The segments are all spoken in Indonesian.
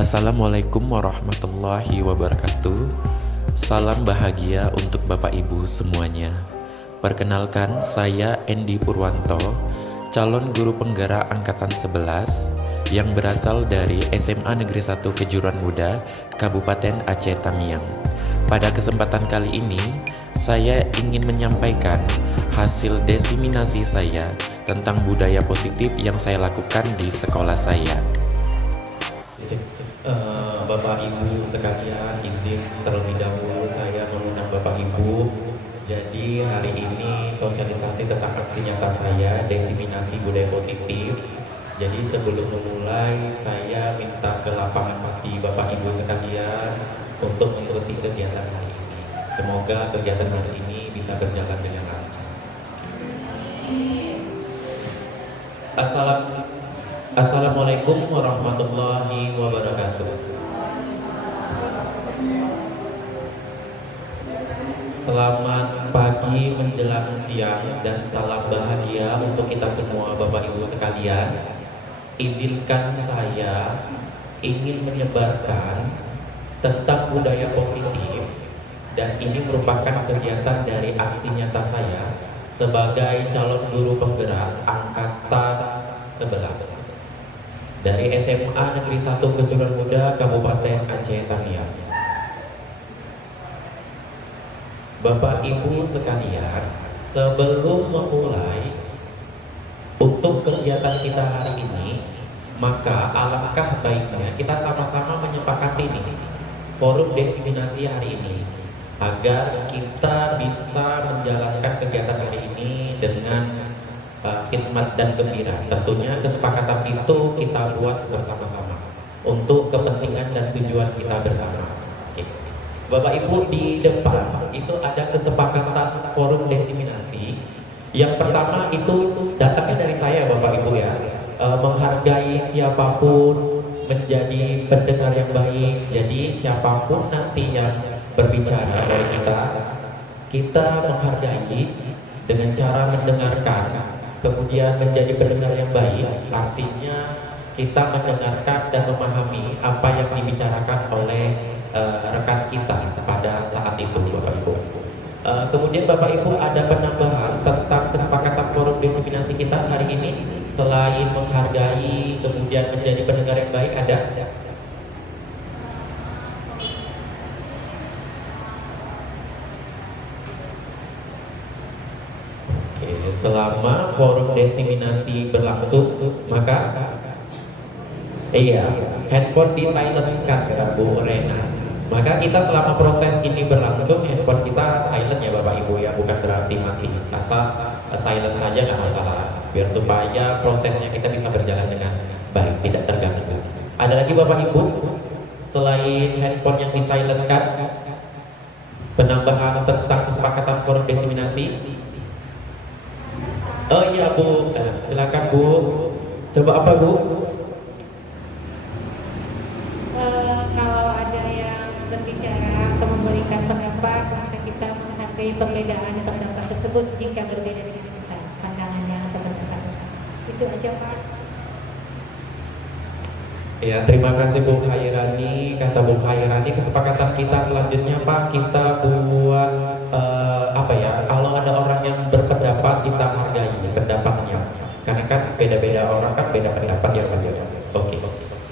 Assalamualaikum warahmatullahi wabarakatuh. Salam bahagia untuk Bapak Ibu semuanya. Perkenalkan, saya Endi Purwanto, calon guru penggerak angkatan 11 yang berasal dari SMA Negeri 1 Kejuruan Muda, Kabupaten Aceh Tamiang. Pada kesempatan kali ini, saya ingin menyampaikan hasil diseminasi saya tentang budaya positif yang saya lakukan di sekolah saya. Bapak Ibu sekalian, izin terlebih dahulu saya mengundang Bapak Ibu. Jadi hari ini sosialisasi tentang aksi nyata saya, diseminasi budaya positif. Jadi sebelum memulai, saya minta ke lapangan hati Bapak Ibu sekalian untuk mengikuti kegiatan hari ini. Semoga kegiatan hari ini bisa berjalan dengan lancar. Assalamualaikum warahmatullahi wabarakatuh. Selamat pagi menjelang siang dan salam bahagia untuk kita semua Bapak Ibu sekalian. Izinkan saya ingin menyebarkan tentang budaya positif, dan ini merupakan kegiatan dari aksi nyata saya sebagai calon guru penggerak angkatan 11 dari SMA Negeri 1 Kejuruan Muda, Kabupaten Aceh Tamiang. Bapak Ibu sekalian, sebelum memulai untuk kegiatan kita hari ini, maka alangkah baiknya kita sama-sama menyepakati nih forum diseminasi hari ini agar kita bisa menjalankan kegiatan hari ini dengan khidmat dan gembira. Tentunya kesepakatan itu kita buat bersama-sama untuk kepentingan dan tujuan kita bersama. Bapak Ibu, di depan itu ada kesepakatan forum diseminasi. Yang pertama itu datangnya dari saya Bapak Ibu ya, menghargai siapapun, menjadi pendengar yang baik. Jadi siapapun nanti yang berbicara dari kita menghargai dengan cara mendengarkan, kemudian menjadi pendengar yang baik. Artinya kita mendengarkan dan memahami apa yang dibicarakan oleh rekan kita pada saat itu Bapak Ibu. Kemudian Bapak Ibu, ada penambahan tentang kesepakatan forum diseminasi kita hari ini. Selain menghargai kemudian menjadi pendengar yang baik, ada selama forum diseminasi berlangsung, maka handphone di silent kan kata Bu Rena. Maka kita selama proses ini berlangsung, handphone kita silent ya Bapak Ibu ya, bukan berarti mati. Asal silent saja nggak masalah, biar supaya prosesnya kita bisa berjalan dengan baik, tidak terganggu. Ada lagi Bapak Ibu, selain handphone yang di silent kan, penambahan tentang kesepakatan forum diseminasi. Oh iya Bu, silakan Bu. Coba apa Bu? Kalau ada yang berbicara atau memberikan pendapat, maka kita menghargai perbedaan pendapat tersebut jika berbeda dengan kita, pandangannya atau pendapat. Itu aja Pak. Ya, terima kasih Bu Khairani. Kata Bu Khairani, kesepakatan kita selanjutnya Pak, kita buat kalau ada orang yang berpendapat, kita hargai pendapatnya. Karena kan beda-beda orang kan beda pendapat ya Pak. Oke.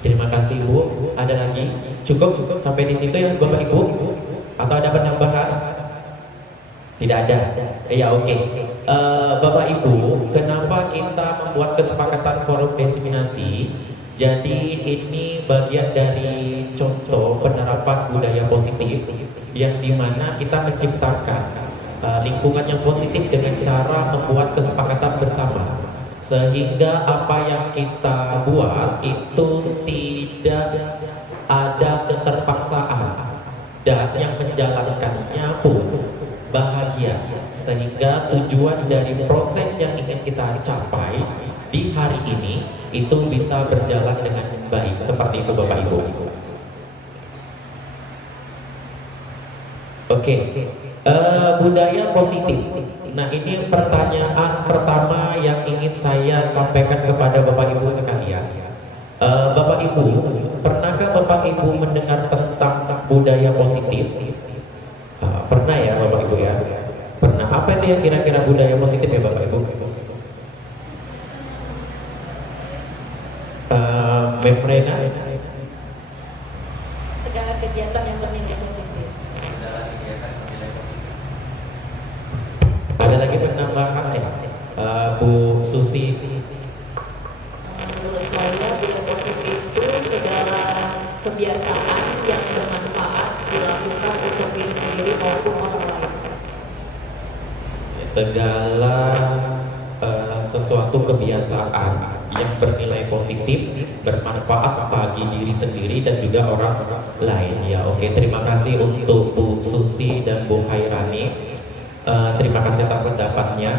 Terima kasih Bu. Ada lagi? Cukup sampai di situ ya Bapak Ibu? Atau ada penambahan? Tidak ada. Ya oke. Bapak Ibu, kenapa kita membuat kesepakatan forum diseminasi? Jadi ini bagian dari contoh penerapan budaya positif yang dimana kita menciptakan lingkungan yang positif dengan cara membuat kesepakatan bersama, sehingga apa yang kita buat itu tidak ada keterpaksaan dan yang menjalankannya pun bahagia, sehingga tujuan dari proses yang ingin kita capai di hari ini itu bisa berjalan dengan baik. Seperti itu Bapak Ibu. Oke. Budaya positif. Nah, ini pertanyaan pertama yang ingin saya sampaikan kepada Bapak Ibu sekalian. Bapak Ibu, pernahkah Bapak Ibu mendengar tentang budaya positif? Pernah ya Bapak Ibu ya? Pernah. Apa itu yang kira-kira budaya positif ya Bapak Ibu? Memrena? Segala kegiatan yang bernilai positif. Ada lagi penambahan ya? Bu Susi. Menurut saya budaya positif itu segala kebiasaan yang bermanfaat dilakukan untuk diri sendiri maupun orang lain. Segala sesuatu kebiasaan yang bernilai positif, bermanfaat bagi diri sendiri dan juga orang lain. Ya, oke. Terima kasih untuk Bu Susi dan Bu Hairani. Terima kasih atas pendapatnya.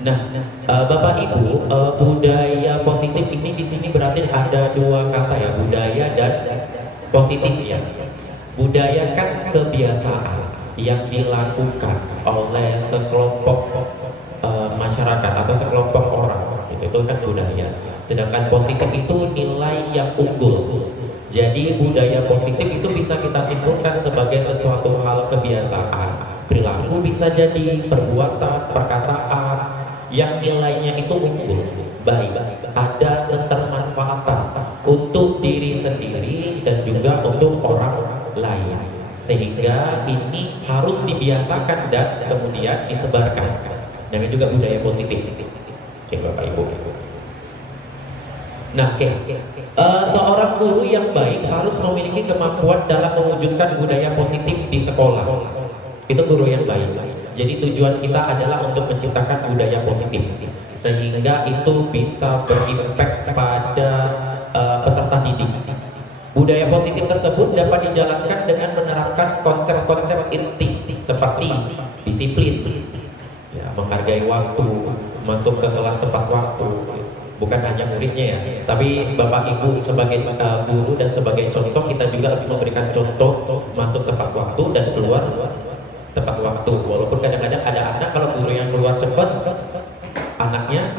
Nah, Bapak Ibu, budaya positif ini di sini berarti ada dua kata ya, budaya dan positif ya. Budaya kan kebiasaan yang dilakukan oleh sekelompok masyarakat atau sekelompok orang, itu kan budaya. Sedangkan positif itu nilai yang unggul. Jadi budaya positif itu bisa kita simpulkan sebagai sesuatu hal kebiasaan, perilaku, bisa jadi perbuatan, perkataan yang nilainya itu unggul, baik, ada ketermanfaatan untuk diri sendiri dan juga untuk orang lain, sehingga ini harus dibiasakan dan kemudian disebarkan. Namanya juga budaya positif. Oke Bapak Ibu. Nah, seorang guru yang baik harus memiliki kemampuan dalam mewujudkan budaya positif di sekolah. Itu guru yang baik. Jadi tujuan kita adalah untuk menciptakan budaya positif, sehingga itu bisa berimpact pada peserta didik. Budaya positif tersebut dapat dijalankan dengan menerapkan konsep-konsep inti seperti disiplin, ya, menghargai waktu, masuk ke kelas tepat waktu. Bukan hanya muridnya ya, tapi Bapak Ibu sebagai guru dan sebagai contoh, kita juga harus memberikan contoh masuk tepat waktu dan keluar tepat waktu. Walaupun kadang-kadang ada anak kalau guru yang keluar cepat, anaknya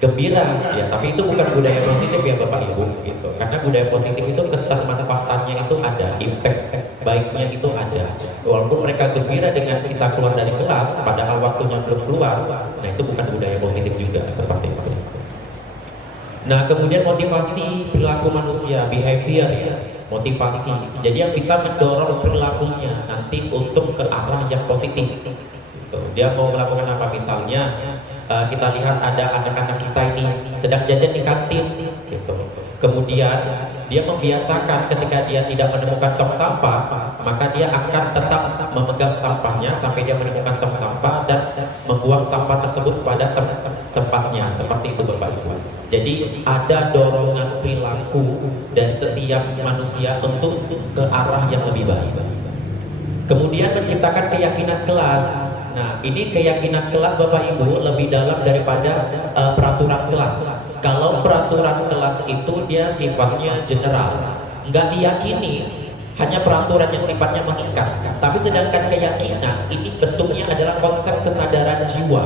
gembira ya, tapi itu bukan budaya positif ya Bapak Ibu gitu. Karena budaya positif itu ketermanfaatannya itu ada, impact baiknya itu ada. Walaupun mereka gembira dengan kita keluar dari kelas padahal waktunya belum keluar, nah itu bukan budaya positif juga, seperti itu. Nah, kemudian motivasi perilaku manusia, behavior ya, motivasi. Jadi yang bisa mendorong perilakunya nanti untuk ke arah yang positif. Gitu. Dia mau melakukan apa, misalnya kita lihat ada anak-anak kita ini sedang jajan di kantin, gitu. Kemudian dia membiasakan ketika dia tidak menemukan tong sampah, maka dia akan tetap memegang sampahnya sampai dia menemukan tong sampah dan membuang sampah tersebut pada tempatnya, seperti itu Bapak Ibu. Jadi ada dorongan perilaku dan setiap manusia untuk ke arah yang lebih baik. Kemudian menciptakan keyakinan kelas. Nah, ini keyakinan kelas Bapak Ibu lebih dalam daripada peraturan kelas. Kalau peraturan kelas itu dia sifatnya general, nggak diyakini, hanya peraturan yang sifatnya mengikat. Tapi sedangkan keyakinan ini bentuknya adalah konsep kesadaran jiwa,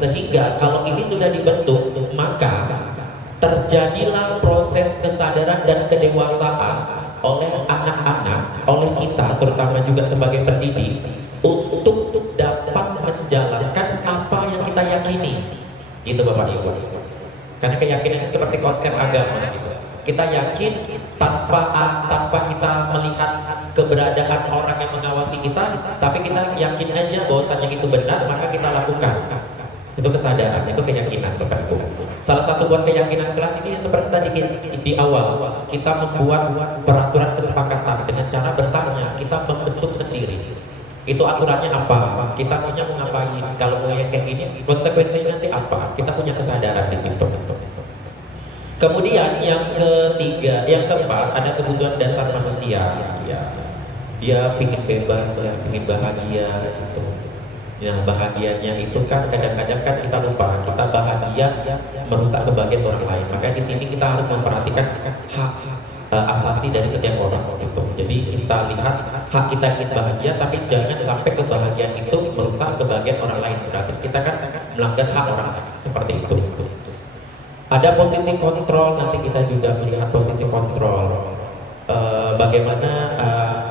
sehingga kalau ini sudah dibentuk, maka terjadilah proses kesadaran dan kedewasaan oleh anak-anak, oleh kita terutama juga sebagai pendidik, untuk dapat menjalankan apa yang kita yakini. Itu Bapak Ibu. Karena keyakinan itu seperti konsep agama gitu. Kita yakin tanpa kita melihat keberadaan orang yang mengawasi kita, tapi kita yakin aja bahwasanya itu benar, maka kita lakukan. Itu kesadaran, itu keyakinan Bapak Ibu. Salah satu buat keyakinan kelas ini seperti tadi di awal, kita membuat peraturan kesepakatan dengan cara bertanya, kita membentuk sendiri. Itu aturannya apa? Kita punya mau ngapain? Kalau mau yang kayak gini, konsekuensinya nanti apa? Kita punya kesadaran di situ. Kemudian yang ketiga, yang keempat, ada kebutuhan dasar manusia. Ya, dia ingin bebas, ya, ingin bahagia. Gitu. Nah, bahagianya itu kan kadang-kadang kan kita lupa, kita bahagia merusak kebahagiaan orang lain. Maka di sini kita harus memperhatikan hak asasi dari setiap orang gitu. Jadi kita lihat hak kita ingin bahagia, tapi jangan sampai kebahagiaan itu merusak kebahagiaan orang lain. Berarti kita kan melanggar hak orang lain, seperti itu. Ada posisi kontrol, nanti kita juga melihat posisi kontrol. Bagaimana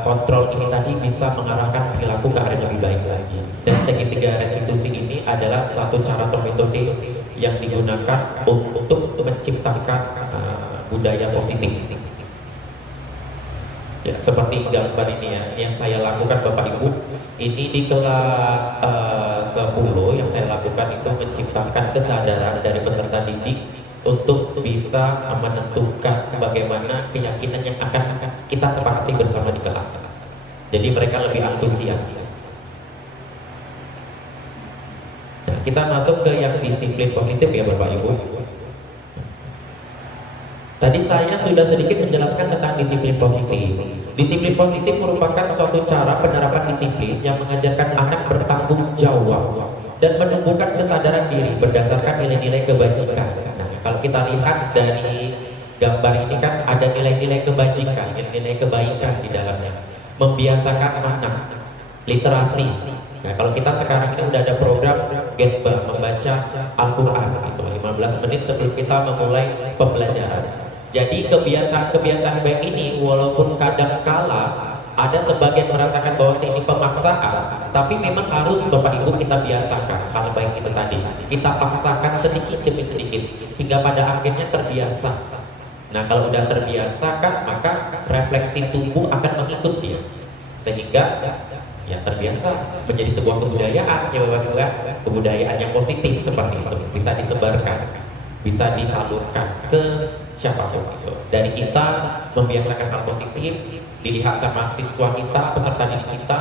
kontrol ini tadi bisa mengarahkan perilaku ke arah yang lebih baik lagi. Dan segitiga restitusi ini adalah satu cara atau metode yang digunakan untuk menciptakan budaya positif. Ya, seperti gambar ini ya, yang saya lakukan Bapak Ibu, ini di kelas 10 yang saya lakukan itu menciptakan kesadaran dari peserta didik untuk bisa menentukan bagaimana keyakinan yang akan kita sepakati bersama di kelas. Jadi mereka lebih antusias. Nah, kita masuk ke yang disiplin positif ya Bapak Ibu. Tadi saya sudah sedikit menjelaskan tentang disiplin positif. Disiplin positif merupakan suatu cara penerapan disiplin yang mengajarkan anak bertanggung jawab dan menumbuhkan kesadaran diri berdasarkan nilai-nilai kebajikan. Nah, kalau kita lihat dari gambar ini kan ada nilai-nilai kebajikan, nilai kebaikan di dalamnya. Membiasakan anak literasi. Nah, kalau kita sekarang ini udah ada program Getba membaca Al-Quran itu 15 menit sebelum kita memulai pembelajaran. Jadi kebiasaan baik ini walaupun kadang kala ada sebagian merasakan bahwa ini pemaksaan, tapi memang harus Bapak Ibu kita biasakan hal baik itu tadi. Kita paksakan sedikit demi sedikit hingga pada akhirnya terbiasa. Nah, kalau udah terbiasa kan maka refleksi tubuh akan mengikut dia. Sehingga ya terbiasa menjadi sebuah kebudayaan ya Bapak Ibu, kebudayaan yang positif seperti itu bisa disebarkan, bisa disalurkan ke siapapun itu. Dari kita membiasakan hal positif, dilihat sama siswa kita, peserta didik kita,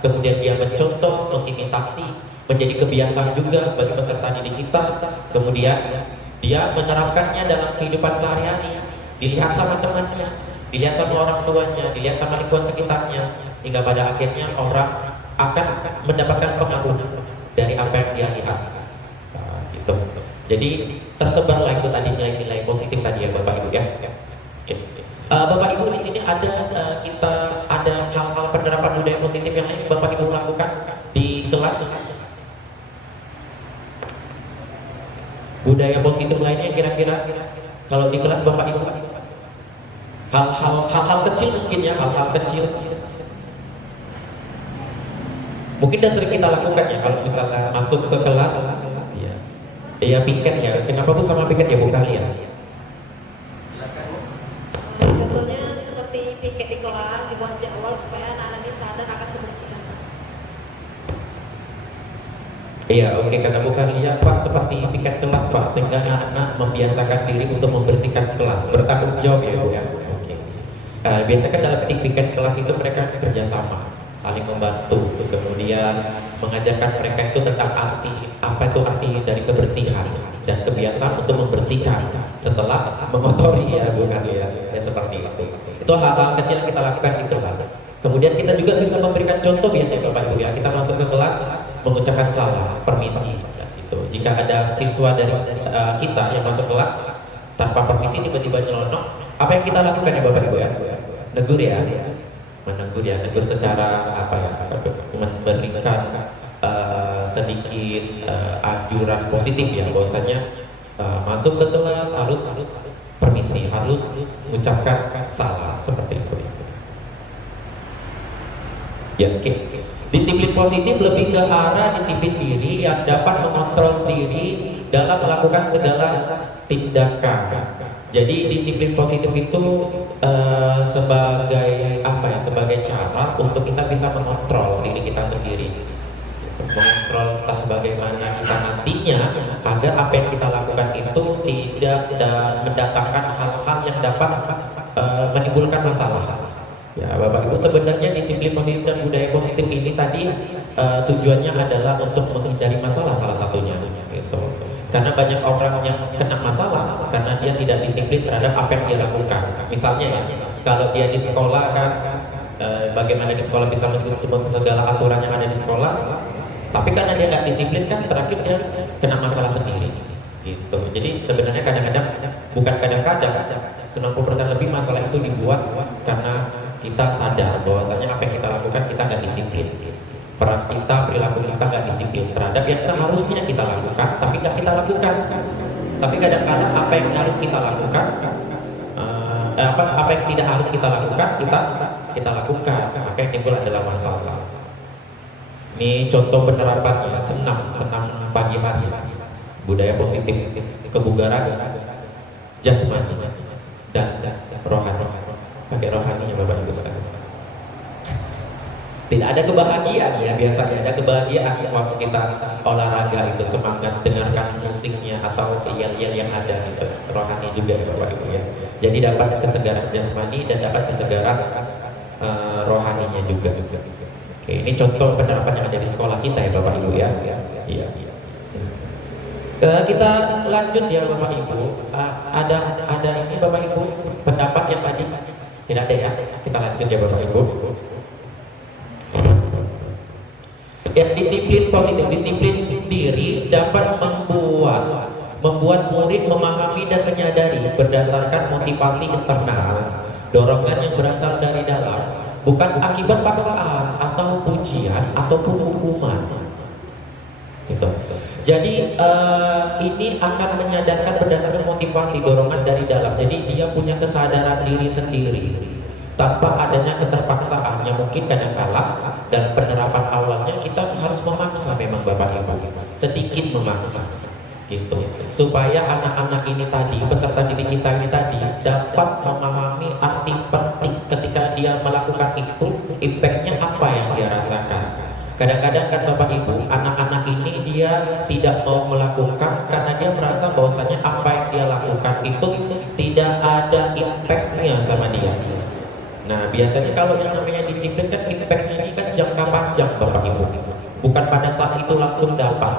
kemudian dia mencontoh, mengimitasi, menjadi kebiasaan juga bagi peserta didik kita, kemudian dia menerapkannya dalam kehidupan sehari-hari, dilihat sama temannya, dilihat sama orang tuanya, dilihat sama lingkungan sekitarnya, hingga pada akhirnya orang akan mendapatkan pengaruh dari apa yang dia lihat. Nah, gitu. Jadi tersebarlah itu tadi nilai-nilai positif tadi ya Bapak Ibu ya. Oke. Bapak Ibu di sini kita ada hal-hal penerapan budaya positif yang lain Bapak Ibu lakukan di kelas. Budaya positif lainnya kira-kira kalau di kelas Bapak Ibu hal-hal kecil mungkin ya, hal-hal kecil. Mungkin sudah sering kita lakukan ya kalau misalnya masuk ke kelas. Ya piket ya, kenapa Bu sama piket ya Bu kalian? Sebetulnya seperti piket di kelas dibuat sejak awal supaya anak-anak ini sadar akan kebersihan. Iya, oke, kata Bu Karlia Pak seperti piket kelas Pak, sehingga anak-anak membiasakan diri untuk membersihkan kelas, bertanggung jawab ya Bu ya. Oke. Biasanya kan dalam piket kelas itu mereka kerjasama, saling membantu, kemudian mengajarkan mereka itu tentang apa itu arti dari kebersihan dan kebiasaan untuk membersihkan setelah mengotori ya bukan ya seperti itu. Itu hal-hal kecil yang kita lakukan di kelas. Kemudian kita juga bisa memberikan contoh biasanya Bapak Ibu ya, kita masuk ke kelas mengucapkan salam, permisi ya, gitu. Jika ada siswa dari kita yang masuk kelas tanpa permisi tiba-tiba nyelonong, apa yang kita lakukan ya Bapak Ibu ya? Negur ya. Menegur ya, negur secara apa ya, memberikan sedikit anjuran positif ya, bahwasanya masuk ke kelas harus permisi, harus mengucapkan salah seperti itu. Ya, oke. Disiplin positif lebih ke arah disiplin diri yang dapat mengontrol diri dalam melakukan segala tindakan. Jadi disiplin positif itu sebagai apa ya? Sebagai cara untuk kita bisa mengontrol diri kita sendiri, mengontrol entah bagaimana kita nantinya agar apa yang kita lakukan itu tidak mendatangkan hal-hal yang dapat menimbulkan masalah. Ya Bapak Ibu, sebenarnya disiplin positif dan budaya positif ini tadi tujuannya adalah untuk menghindari masalah salah satunya. Gitu. Karena banyak orang yang kena masalah karena dia tidak disiplin terhadap apa yang dia lakukan. Misalnya ya, kalau dia di sekolah kan, bagaimana di sekolah bisa mengikuti segala aturan yang ada di sekolah, tapi karena dia nggak disiplin kan terakhir dia kena masalah sendiri. Gitu. Jadi sebenarnya kadang-kadang, bukan kadang-kadang, 90% lebih masalah itu dibuat karena kita sadar bahwasanya apa yang kita lakukan kita nggak disiplin. Peran kita, perilaku kita nggak disiplin terhadap yang seharusnya kita lakukan, tapi nggak kita lakukan. Tapi kadang-kadang apa yang harus kita lakukan, apa yang tidak harus kita lakukan, kita lakukan, maka yang timbul adalah masalah. Ini contoh penerapannya, senam pagi hari, budaya positif, kebugaran, jasmani dan rohani. Pakai rohaninya Bapak Ibu sekalian. Tidak ada kebahagiaan ya, biasanya ada kebahagiaan waktu kita olahraga itu, semangat dengarkan musiknya atau yel-yel yang ada gitu. Rohani juga ya Bapak Ibu ya. Jadi dapat kesegaran jasmani dan dapat kesegaran rohaninya juga. Oke, ini contoh penerapan yang ada di sekolah kita ya Bapak Ibu ya. Iya. Kita lanjut ya Bapak Ibu. Ada ini Bapak Ibu pendapat yang tadi tidak ada ya. Kita lanjut ya Bapak Ibu. Ya, disiplin positif, disiplin diri dapat membuat murid memahami dan menyadari berdasarkan motivasi internal, dorongan yang berasal dari dalam, bukan akibat paksaan atau pujian ataupun hukuman. Gitu. Jadi ini akan menyadarkan berdasarkan motivasi dorongan dari dalam. Jadi dia punya kesadaran diri sendiri tanpa adanya keterpaksaan yang mungkin kadang-kala dan penerapan awalnya kita harus memaksa memang Bapak Ibu, sedikit memaksa gitu, supaya anak-anak ini tadi, peserta didik kita ini tadi dapat memahami arti penting ketika dia melakukan itu, impactnya apa yang dia rasakan. Kadang-kadang kan Bapak Ibu, anak-anak ini dia tidak mau melakukan karena dia merasa bahwasanya apa yang dia lakukan itu tidak ada impactnya sama dia. Nah biasanya kalau yang namanya disiplin kan impactnya ini kan jangka panjang Bapak Ibu, bukan pada saat itu langsung dapat,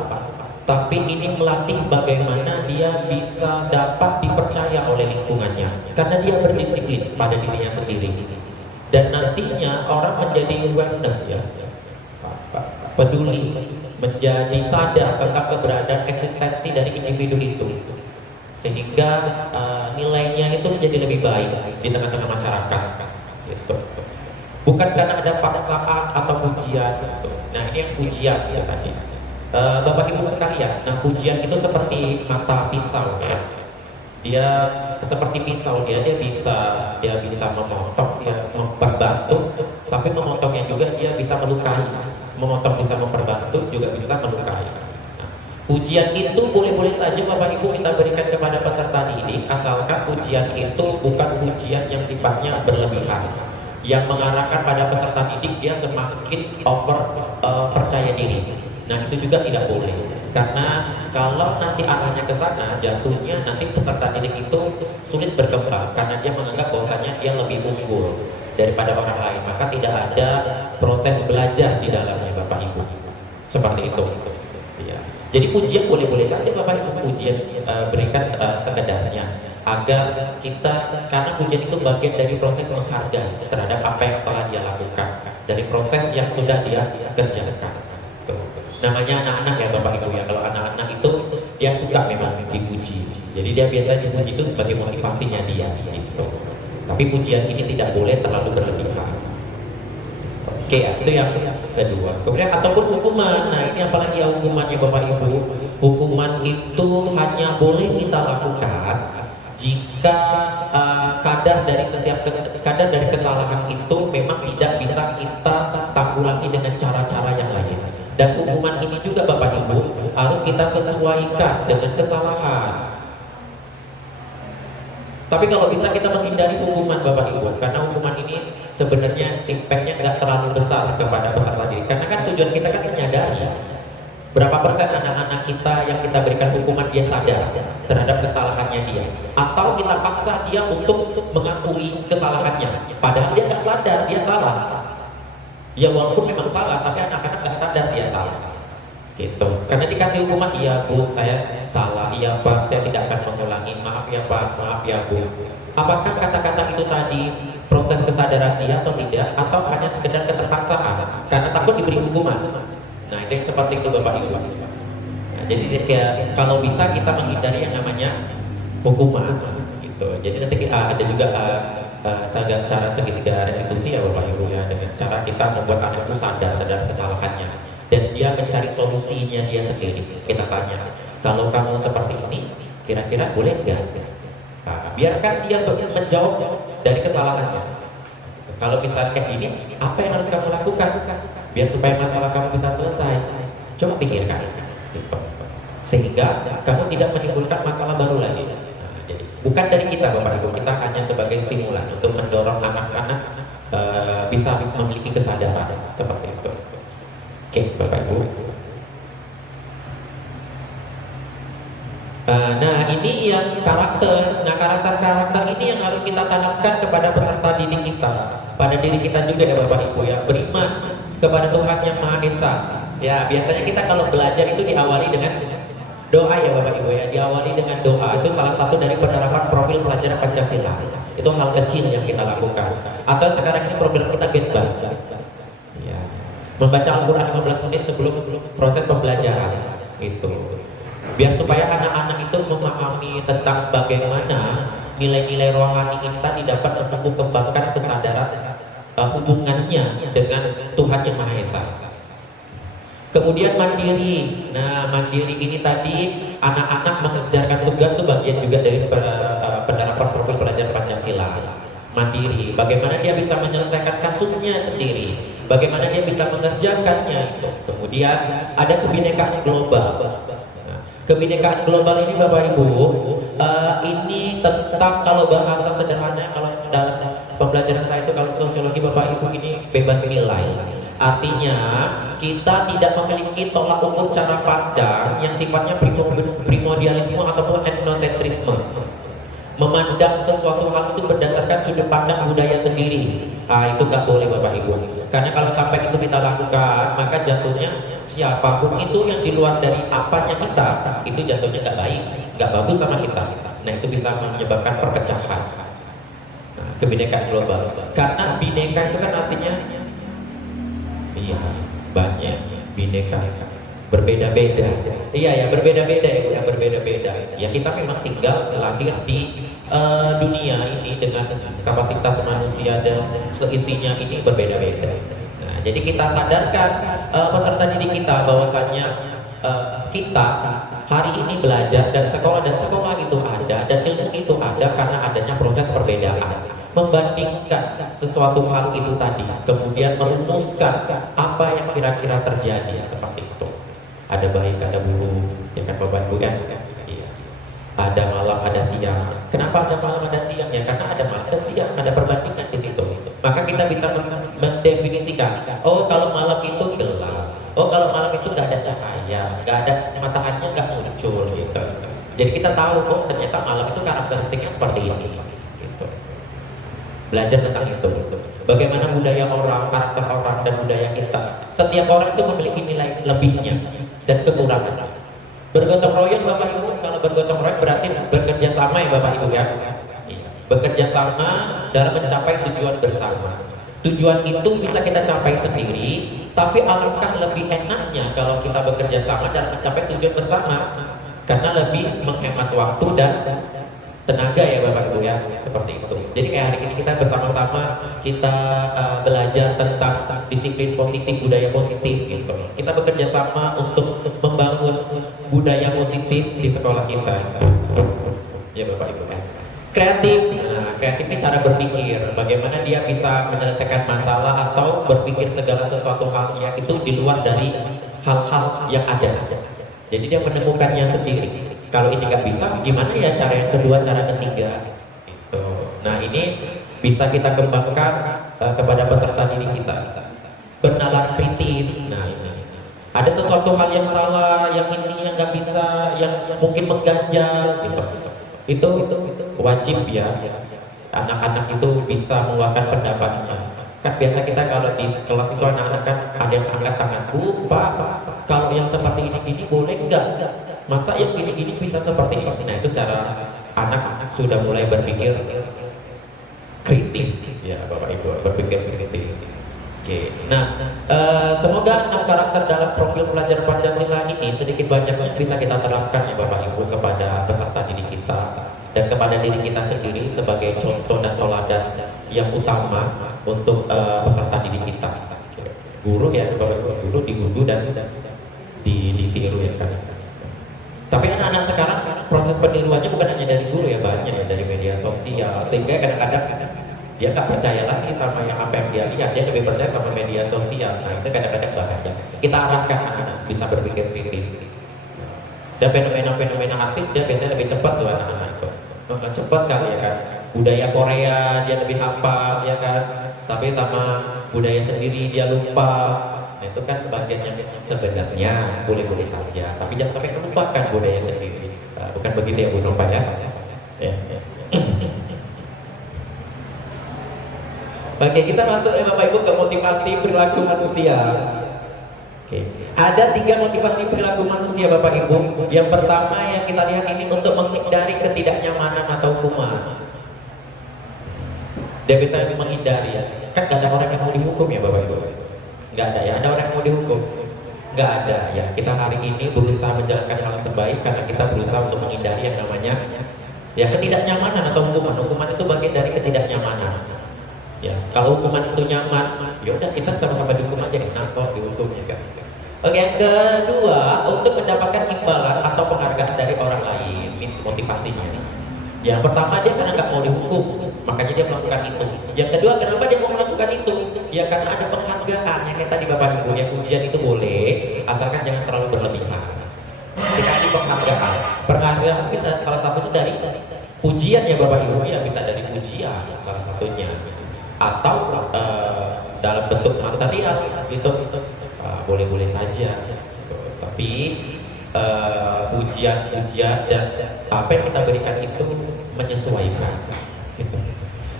tapi ini melatih bagaimana dia bisa dapat dipercaya oleh lingkungannya karena dia berdisiplin pada dirinya sendiri. Dan nantinya orang menjadi awareness ya, peduli, menjadi sadar tentang keberadaan eksistensi dari individu itu, sehingga nilainya itu menjadi lebih baik di tengah-tengah masyarakat gitu. Bukan karena ada paksaan atau pujian gitu. Nah ini yang pujian ya tadi Bapak Ibu sekalian. Nah pujian itu seperti mata pisau ya. Dia seperti pisau, dia bisa memotong, dia memperbantu, tapi memotongnya juga dia bisa melukai. Memotong bisa memperbantu, juga bisa melukai. Nah, pujian itu boleh-boleh saja Bapak Ibu kita berikan kepada peserta didik, asalkan pujian itu bukan pujian yang sifatnya berlebihan, yang mengarahkan pada peserta didik dia semakin percaya diri. Nah itu juga tidak boleh, karena kalau nanti arahnya ke sana, jatuhnya nanti peserta didik itu sulit berkembang karena dia menganggap bahwasanya dia lebih unggul daripada orang lain, maka tidak ada proses belajar di dalamnya Bapak Ibu. Seperti itu. Ya. Jadi pujian boleh-boleh saja Bapak Ibu, pujian berikan sekedarnya agar kita, karena pujian itu bagian dari proses menghargai terhadap apa yang telah dia lakukan, dari proses yang sudah dia kerjakan. Tuh. Namanya anak-anak ya Bapak Ibu ya, kalau anak-anak itu dia suka memang dipuji, jadi dia biasa dipuji itu sebagai motivasinya dia gitu. Tapi pujian ini tidak boleh terlalu berlebihan. Oke, itu yang kedua. Kemudian ataupun hukuman. Nah ini apalagi ya hukumannya Bapak Ibu. Hukuman itu hanya boleh kita lakukan jika kadar dari kesalahan itu memang tidak bisa kita tanggulangi dengan cara-cara yang lain. Dan hukuman ini juga Bapak Ibu harus kita sesuaikan dengan kesalahan. Tapi kalau bisa kita menghindari hukuman Bapak Ibu, karena hukuman ini sebenarnya impactnya nggak terlalu besar kepada peserta didik. Karena kan tujuan kita kan menyadari berapa persen anak-anak kita yang kita berikan hukuman dia sadar terhadap kesalahannya dia, atau kita paksa dia untuk mengakui kesalahannya, padahal dia nggak sadar dia salah. Ya walaupun memang salah, tapi anak-anak nggak sadar dia salah. Gitu. Karena dikasih hukuman, iya Bu, saya salah, iya Pak, saya tidak akan mengulangi, maaf ya Pak, maaf ya Bu. Apakah kata-kata itu tadi proses kesadaran dia atau tidak, atau hanya sekedar keterpaksaan karena takut diberi hukuman? Nah itu yang seperti itu Bapak Ibu. Nah, jadi kalau bisa kita menghindari yang namanya hukuman gitu. Jadi nanti ada juga cara segitiga restitusi ya Bapak Ibu ya, dengan cara kita membuat anak itu sadar terhadap kesalahannya dan dia mencari solusinya dia sendiri. Kita tanya, kalau kamu seperti ini, Kira-kira boleh nggak? Nah, biarkan dia menjawab dari kesalahannya. Kalau misalnya kayak gini, apa yang harus kamu lakukan biar supaya masalah kamu bisa selesai? Coba pikirkan, sehingga kamu tidak menimbulkan masalah baru lagi. Nah, jadi bukan dari kita Bapak Ibu, kita hanya sebagai stimulan untuk mendorong anak-anak bisa memiliki kesadaran seperti itu. Oke, Bapak Ibu. Nah, ini yang karakter. Nah, karakter-karakter ini yang harus kita tanamkan kepada peserta didik kita, pada diri kita juga ya Bapak Ibu ya. Beriman kepada Tuhan yang Maha Esa. Ya, biasanya kita kalau belajar itu diawali dengan doa ya Bapak Ibu ya. Diawali dengan doa. Itu salah satu dari penerapan profil pelajaran Pancasila. Itu hal kecil yang kita lakukan. Atau sekarang ini program kita Getbah. Ya. Membaca Al-Quran 15 menit sebelum proses pembelajaran. Itu. Biar supaya anak-anak itu memahami tentang bagaimana nilai-nilai rohani kita didapat untuk kembangkan kesadaran hubungannya dengan Tuhan yang Maha Esa. Kemudian mandiri. Nah, mandiri ini tadi anak-anak mengerjakan tugas itu bagian juga dari penerapan profil pelajar Pancasila. Mandiri. Bagaimana dia bisa menyelesaikan kasusnya sendiri. Bagaimana dia bisa mengerjakannya itu. Kemudian ada kebinekaan global. Kebinekaan global ini Bapak Ibu, ini tentang kalau bahasa sederhana, kalau dalam pembelajaran saya itu kalau sosiologi Bapak Ibu ini bebas nilai. Artinya kita tidak memiliki tolak ukur cara pandang yang sifatnya primordialisme ataupun etnosentrisme. Memandang sesuatu hal itu berdasarkan sudut pandang budaya sendiri. Itu nggak boleh Bapak Ibu. Karena kalau sampai itu kita lakukan, maka jatuhnya siapapun itu yang di luar dari apanya kita, itu jatuhnya nggak baik, nggak bagus sama kita. Nah, itu bisa menyebabkan perpecahan. Nah, kebinekaan global. Karena bineka itu kan artinya iya, banyak, bineka, berbeda-beda. Iya ya, berbeda-beda ya, berbeda-beda. Ya kita memang tinggal lahir di dunia ini dengan kapasitas manusia dan seisinya ini berbeda-beda. Nah, jadi kita sadarkan peserta didik kita bahwasanya kita hari ini belajar dan sekolah itu ada dan ilmu itu ada karena adanya proses perbedaan. Membandingkan sesuatu hal itu tadi, kemudian merumuskan apa yang kira-kira terjadi seperti itu. Ada baik, ada buruk, ya kan Bapak Ibu kan? Iya. Ada malam, ada siang. Kenapa ada malam, ada siang? Ya karena ada malam dan siang, ada perbandingan di situ. Maka kita bisa mendefinisikan. Oh, kalau malam itu gelap. Oh, kalau malam itu nggak ada cahaya, nggak ada mataharinya nggak muncul gitu. Jadi kita tahu, oh ternyata malam itu karakteristiknya seperti ini. Gitu. Belajar tentang itu. Bagaimana budaya orang, karakter orang, dan budaya kita. Setiap orang itu memiliki nilai lebihnya dan kekurangan. Bergotong royong Bapak Ibu, kalau bergotong royong berarti bekerja sama ya Bapak Ibu ya. Bekerja sama dalam mencapai tujuan bersama. Tujuan itu bisa kita capai sendiri, tapi alangkah lebih enaknya kalau kita bekerja sama dalam mencapai tujuan bersama, karena lebih menghemat waktu dan tenaga ya Bapak Ibu ya, seperti itu. Jadi kayak hari ini kita bersama-sama kita belajar tentang disiplin positif, budaya positif gitu. Kita bekerja sama untuk membangun budaya positif di sekolah kita. Ya Bapak Ibu ya. Kreatif, nah kreatif ini cara berpikir, bagaimana dia bisa menyelesaikan masalah atau berpikir segala sesuatu hal yang itu di luar dari hal-hal yang ada. Jadi dia menemukannya sendiri. Kalau ini nggak bisa, gimana ya cara yang kedua, cara ketiga? Gitu. Nah ini bisa kita kembangkan kepada peserta didik kita. Bernalar kritis. Nah ini ada sesuatu hal yang salah, yang ini yang nggak bisa, yang mungkin mengganjal. Gitu. Itu wajib ya. Anak-anak itu bisa mengeluarkan pendapatnya. Kan biasa kita kalau di kelas itu anak-anak kan ada yang angkat tangan, Pak, kalau yang seperti ini boleh enggak? Masa yang gini-gini bisa seperti ini? Nah itu cara anak-anak sudah mulai berpikir kritis ya Bapak Ibu, berpikir kritis. Oke. Nah semoga 6 karakter dalam profil pelajar Pancasila ini sedikit banyaknya bisa kita terapkan ya Bapak Ibu kepada peserta didik kita dan kepada diri kita sendiri sebagai contoh dan teladan yang utama untuk peserta didik kita. Guru ya Bapak Ibu, guru digugu dan ditiru ya kan. Tapi anak-anak sekarang proses peniruannya bukan hanya dari guru ya, banyak ya, dari media sosial, sehingga kadang-kadang dia nggak percaya lagi sama yang apa yang dia lihat, dia lebih percaya sama media sosial. Nah itu kadang-kadang bahaya. Kita arahkan anak-anak bisa berpikir kritis. Dan fenomena-fenomena artis dia biasanya lebih cepat tuh anak-anak itu. Maka cepat kali ya kan. Budaya Korea dia lebih hafal ya kan. Tapi sama budaya sendiri dia lupa. Nah, itu kan bagian yang sebenarnya boleh-boleh saja. Tapi jangan sampai melupakan budaya sendiri. Nah, bukan begitu ya Bu Nova ya. Ya. Oke, kita masuk ya Bapak Ibu ke motivasi perilaku manusia. Oke. Ada 3 motivasi perilaku manusia Bapak Ibu. Yang pertama yang kita lihat ini untuk menghindari ketidaknyamanan atau hukuman. Dia bisa menghindari ya. Kan gak ada orang yang mau dihukum ya Bapak Ibu. Gak ada ya, ada orang yang mau dihukum. Gak ada ya. Kita hari ini berusaha menjalankan hal yang terbaik karena kita berusaha untuk menghindari yang namanya ya ketidaknyamanan atau hukuman. Hukuman itu bagian dari ketidaknyamanan. Ya, kalau hukuman itu nyaman, ya udah kita sama-sama dihukum aja, enak kok dihukumnya kan. Oke, yang kedua, untuk mendapatkan imbalan atau penghargaan dari orang lain, ini motivasinya. Yang pertama dia karena nggak mau dihukum, makanya dia melakukan itu. Yang kedua, kenapa dia mau melakukan itu? Ya karena ada penghargaan yang kayak tadi Bapak Ibu, yang ujian itu boleh, asalkan jangan terlalu berlebihan. Dikasih penghargaan, penghargaan bisa salah satunya dari pujian ya Bapak Ibu, ya bisa dari pujian salah satunya. Atau dalam bentuk material gitu, boleh-boleh saja tapi pujian dan apa yang kita berikan itu menyesuaikan gitu.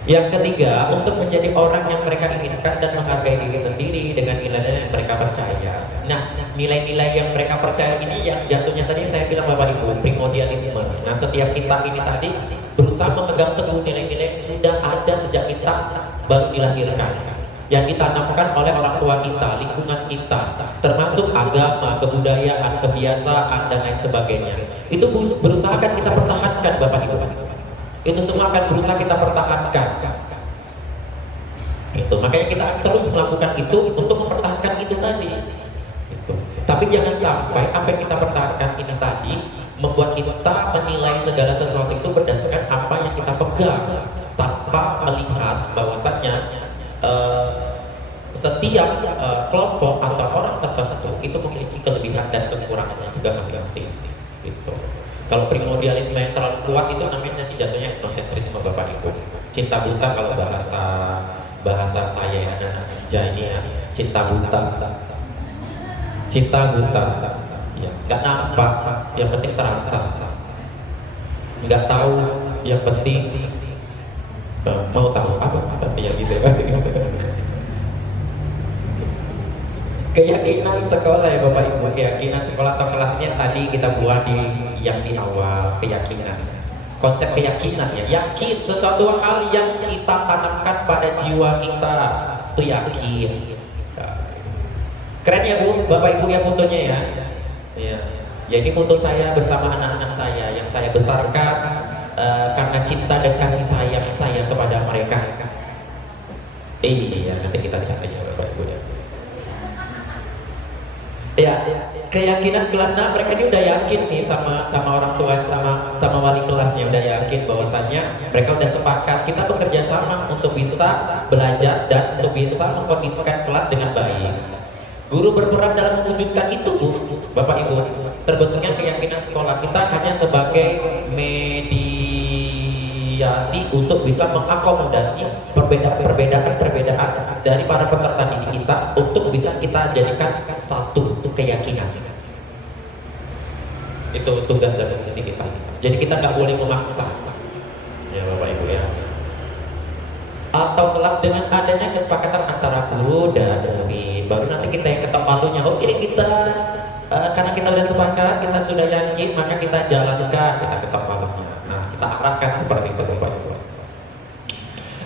Yang ketiga, untuk menjadi orang yang mereka inginkan dan menghargai diri sendiri dengan nilai-nilai yang mereka percaya. Nah, nilai-nilai yang mereka percaya ini yang jatuhnya tadi saya bilang Bapak Ibu, primordialisme. Nah, setiap kita ini tadi berusaha memegang teguh nilai-nilai yang sudah ada sejak kita baru dilahirkan, yang ditanamkan oleh orang tua kita, lingkungan kita, termasuk agama, kebudayaan, kebiasaan dan lain sebagainya. Itu berusaha akan kita pertahankan Bapak Ibu. Itu semua akan berusaha kita pertahankan. Itu makanya kita terus melakukan itu untuk mempertahankan itu tadi. Itu. Tapi jangan sampai apa yang kita pertahankan ini tadi membuat kita menilai segala sesuatu itu berdasarkan apa yang kita pegang, tanpa melihat bahwasannya setiap kelompok atau orang tertentu itu memiliki kelebihan dan kekurangannya juga masing-masing. Gitu. Kalau primordialisme yang terlalu kuat itu namanya jatuhnya etnosentrisme Bapak Ibu. Cinta buta kalau bahasa saya ya, anak senja ini ya, cinta buta. Cinta buta. Ya, nggak nampak, yang penting terasa. Nggak tahu, yang penting mau tahu apa tapi yang gitu. Keyakinan sekolah ya Bapak Ibu, keyakinan sekolah atau kelasnya tadi kita buat di awal, keyakinan. Konsep keyakinan ya, yakin sesuatu hal yang kita tanamkan pada jiwa kita itu yakin. Keren ya Bu, Bapak Ibu yang fotonya ya. Ya, ya ini foto saya bersama anak-anak saya yang saya besarkan karena cinta dan kasih sayang saya kepada mereka. Iya, nanti kita lihat aja Bapak Ibu ya. Ya, keyakinan kelasnya mereka ini udah yakin nih sama orang tua, sama wali kelasnya udah yakin bahwasannya mereka udah sepakat kita bekerja sama untuk bisa belajar dan untuk bisa mengkondisikan kelas dengan baik. Guru berperan dalam mewujudkan itu Bu, Bapak Ibu. Terbentuknya keyakinan sekolah kita hanya sebagai mediasi untuk bisa mengakomodasi perbedaan dari para peserta didik kita untuk bisa kita jadikan satu keyakinan. Itu tugas dan fungsi kita. Jadi kita nggak boleh memaksa, ya Bapak Ibu ya. Atau kelak dengan adanya kesepakatan antara guru dan murid, baru nanti kita yang ketok palunya. Oke, kita karena kita sudah sepakat, kita sudah yakin, maka kita jalankan, kita ketok palunya. Nah, kita arahkan seperti itu Bapak Ibu.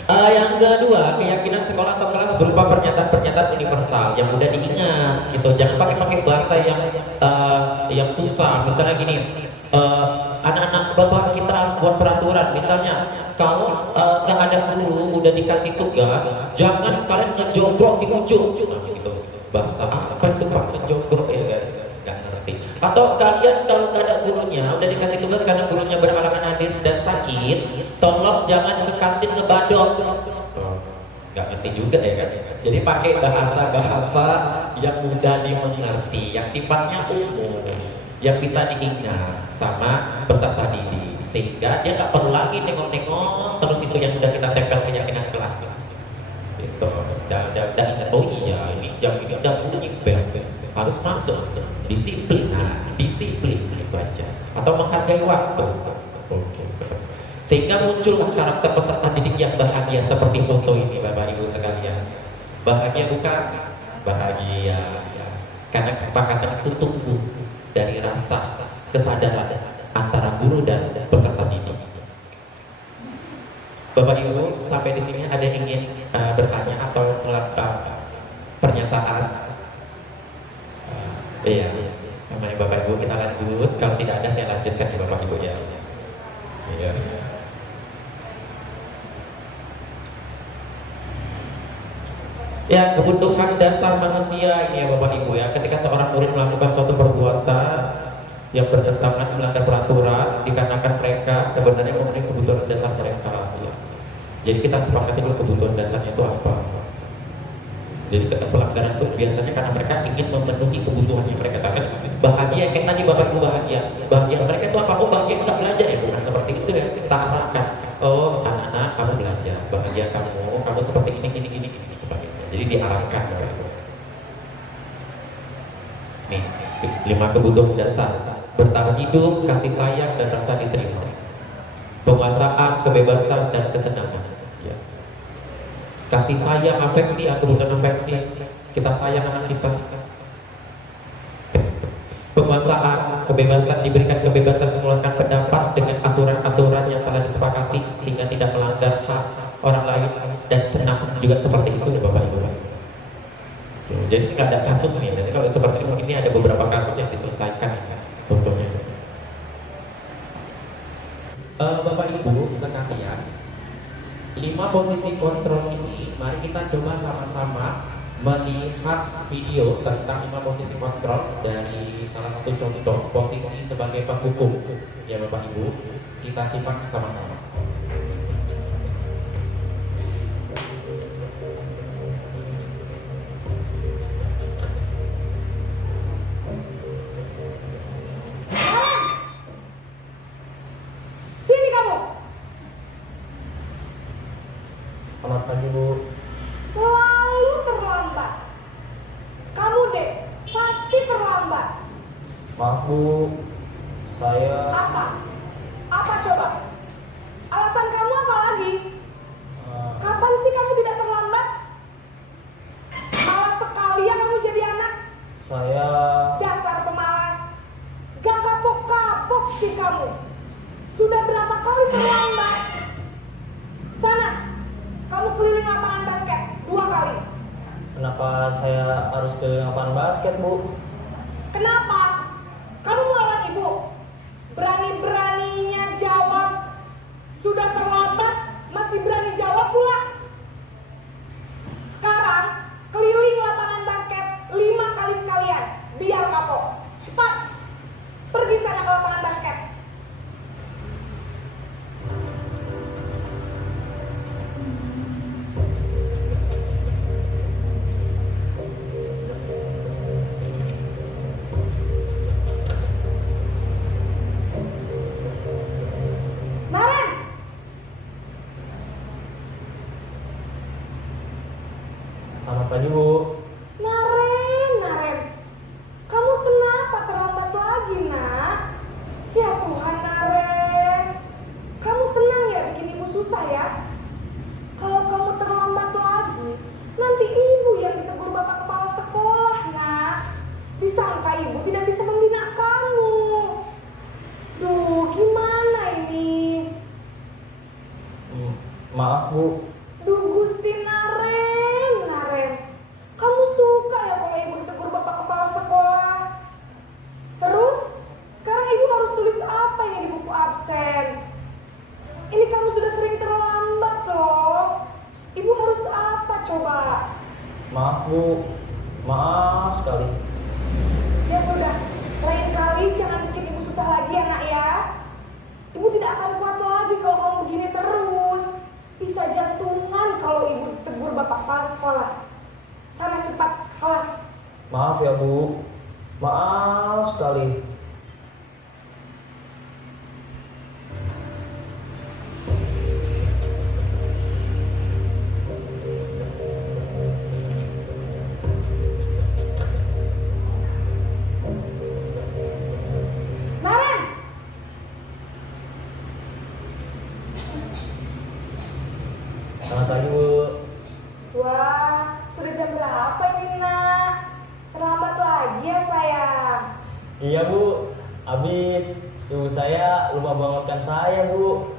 Yang kedua, keyakinan sekolah atau kelas berupa pernyataan-pernyataan universal yang mudah diingat gitu. Jangan pakai bahasa yang susah. Misalnya gini, anak-anak Bapak kita harus buat peraturan. Misalnya, kalau nggak ada guru udah dikasih tugas, jangan kalian ngejogrok di ujung. Nah, gitu. Bahasa apa itu Pak ngejogrok ya kan? Nggak ngerti. Atau kalian kalau nggak ada gurunya udah udah dikasih tugas karena gurunya berhalangan hadir dan sakit, tolong jangan ke kantin ngebadok. Nggak ngerti juga ya kan. Jadi pakai bahasa yang mudah dimengerti, yang sifatnya umum, yang bisa diingat sama peserta didik, sehingga dia nggak perlu lagi tengok-tengok terus itu yang udah kita tempel keyakinan kelas. Itu dan ingat, oh iya ini jam ini udah bunyi bel, harus masuk, disiplin, disiplin itu aja, atau menghargai waktu. Oke. Sehingga muncullah karakter peserta didik yang bahagia seperti foto ini, Bapak Ibu sekalian. Bahagia bukan? Bahagia karena kesepakatan itu tumbuh dari rasa kesadaran antara guru dan peserta didik. Bapak Ibu, sampai di sini ada yang ingin bertanya atau melakukan pernyataan? Iya, namanya Bapak Ibu kita lanjut. Kalau tidak ada saya lanjutkan ya Bapak Ibu ya. Iya. Ya, kebutuhan dasar manusia ini ya Bapak Ibu ya. Ketika seorang murid melakukan suatu perbuatan yang bertentangan melanggar peraturan, dikarenakan mereka sebenarnya memenuhi kebutuhan dasar mereka ya. Jadi kita sepakati dulu kebutuhan dasarnya itu apa. Jadi pelanggaran itu biasanya karena mereka ingin memenuhi kebutuhannya mereka. Kan bahagia kayak tadi Bapak Ibu bahagia mereka itu apa? Oh bahagia nggak belajar ya, bukan seperti itu ya. Kita arahkan. Oh anak-anak kamu belajar, bahagia kamu seperti ini sebagainya. Jadi diarahkan Bapak Ibu. Nih 5 kebutuhan dasar: bertahan hidup, kasih sayang dan rasa diterima, penguasaan, kebebasan dan kesenangan. Ya. Kasih sayang, afeksi atau bukan afeksi, kita sayang anak kita. Penguasaan, kebebasan, diberikan kebebasan mengeluarkan pendapat dengan aturan-aturan yang telah disepakati sehingga tidak melanggar hak orang lain, dan senang juga seperti itu ya Bapak Ibu. Jadi nggak ada kasus nih. Jadi kalau seperti ini ada beberapa kasus yang diselesaikan ya, contohnya. Bapak Ibu sekalian, 5 posisi kontrol ini, mari kita coba sama-sama melihat video tentang 5 posisi kontrol dari salah satu contoh posisi sebagai penghukum ya Bapak Ibu. Kita simak sama-sama. Sini kamu. Selamat pagi Bu. Selalu terlambat. Kamu deh, pasti terlambat. Maaf Bu, saya Apa? Apa coba? Alasan kamu apa lagi? Kapan sih kamu tidak terlambat? Malas sekali ya kamu jadi anak. saya Dasar pemalas. Gak kapok-kapok sih kamu. Sudah berapa kali terlambat? Sana, kamu keliling lapangan basket 2 kali. Kenapa saya harus ke lapangan basket Bu? Kenapa? Kamu melawan ibu. Berani-beraninya jawab. Sudah terlambat, masih berani jawab pula. Sekarang, keliling lapangan basket 5 kali sekalian. Biar kapok. Cepat. Pergi sana ke lapangan basket. Naren! Selamat pagi Bu. Naren. Kamu kenapa terlambat lagi, nak? Ya Tuhan, Naren. Kamu senang ya bikin ibu susah ya? Kalau kamu terlambat lagi, nanti ibu yang ditegur bapak kepala sekolah, nak. Disangka ibu tidak bisa membina kamu. Duh, gimana ini? Maaf Bu. Duh, Gusti Naren. Kamu suka ya kalau ibu ditegur bapak kepala sekolah? Terus, sekarang ibu harus tulis apa yang di buku absen? Ini kamu sudah sering terlambat loh. Ibu harus apa coba? Maaf Bu. Maaf sekali. Ya sudah, lain kali jangan bikin ibu susah lagi ya nak ya. Maaf ya Bu, maaf sekali. Naren, Selamat pagi Bu. wah, sudah jam berapa ini nak? Terlambat lagi ya sayang. Iya Bu, habis ibu saya lupa bangunkan saya Bu.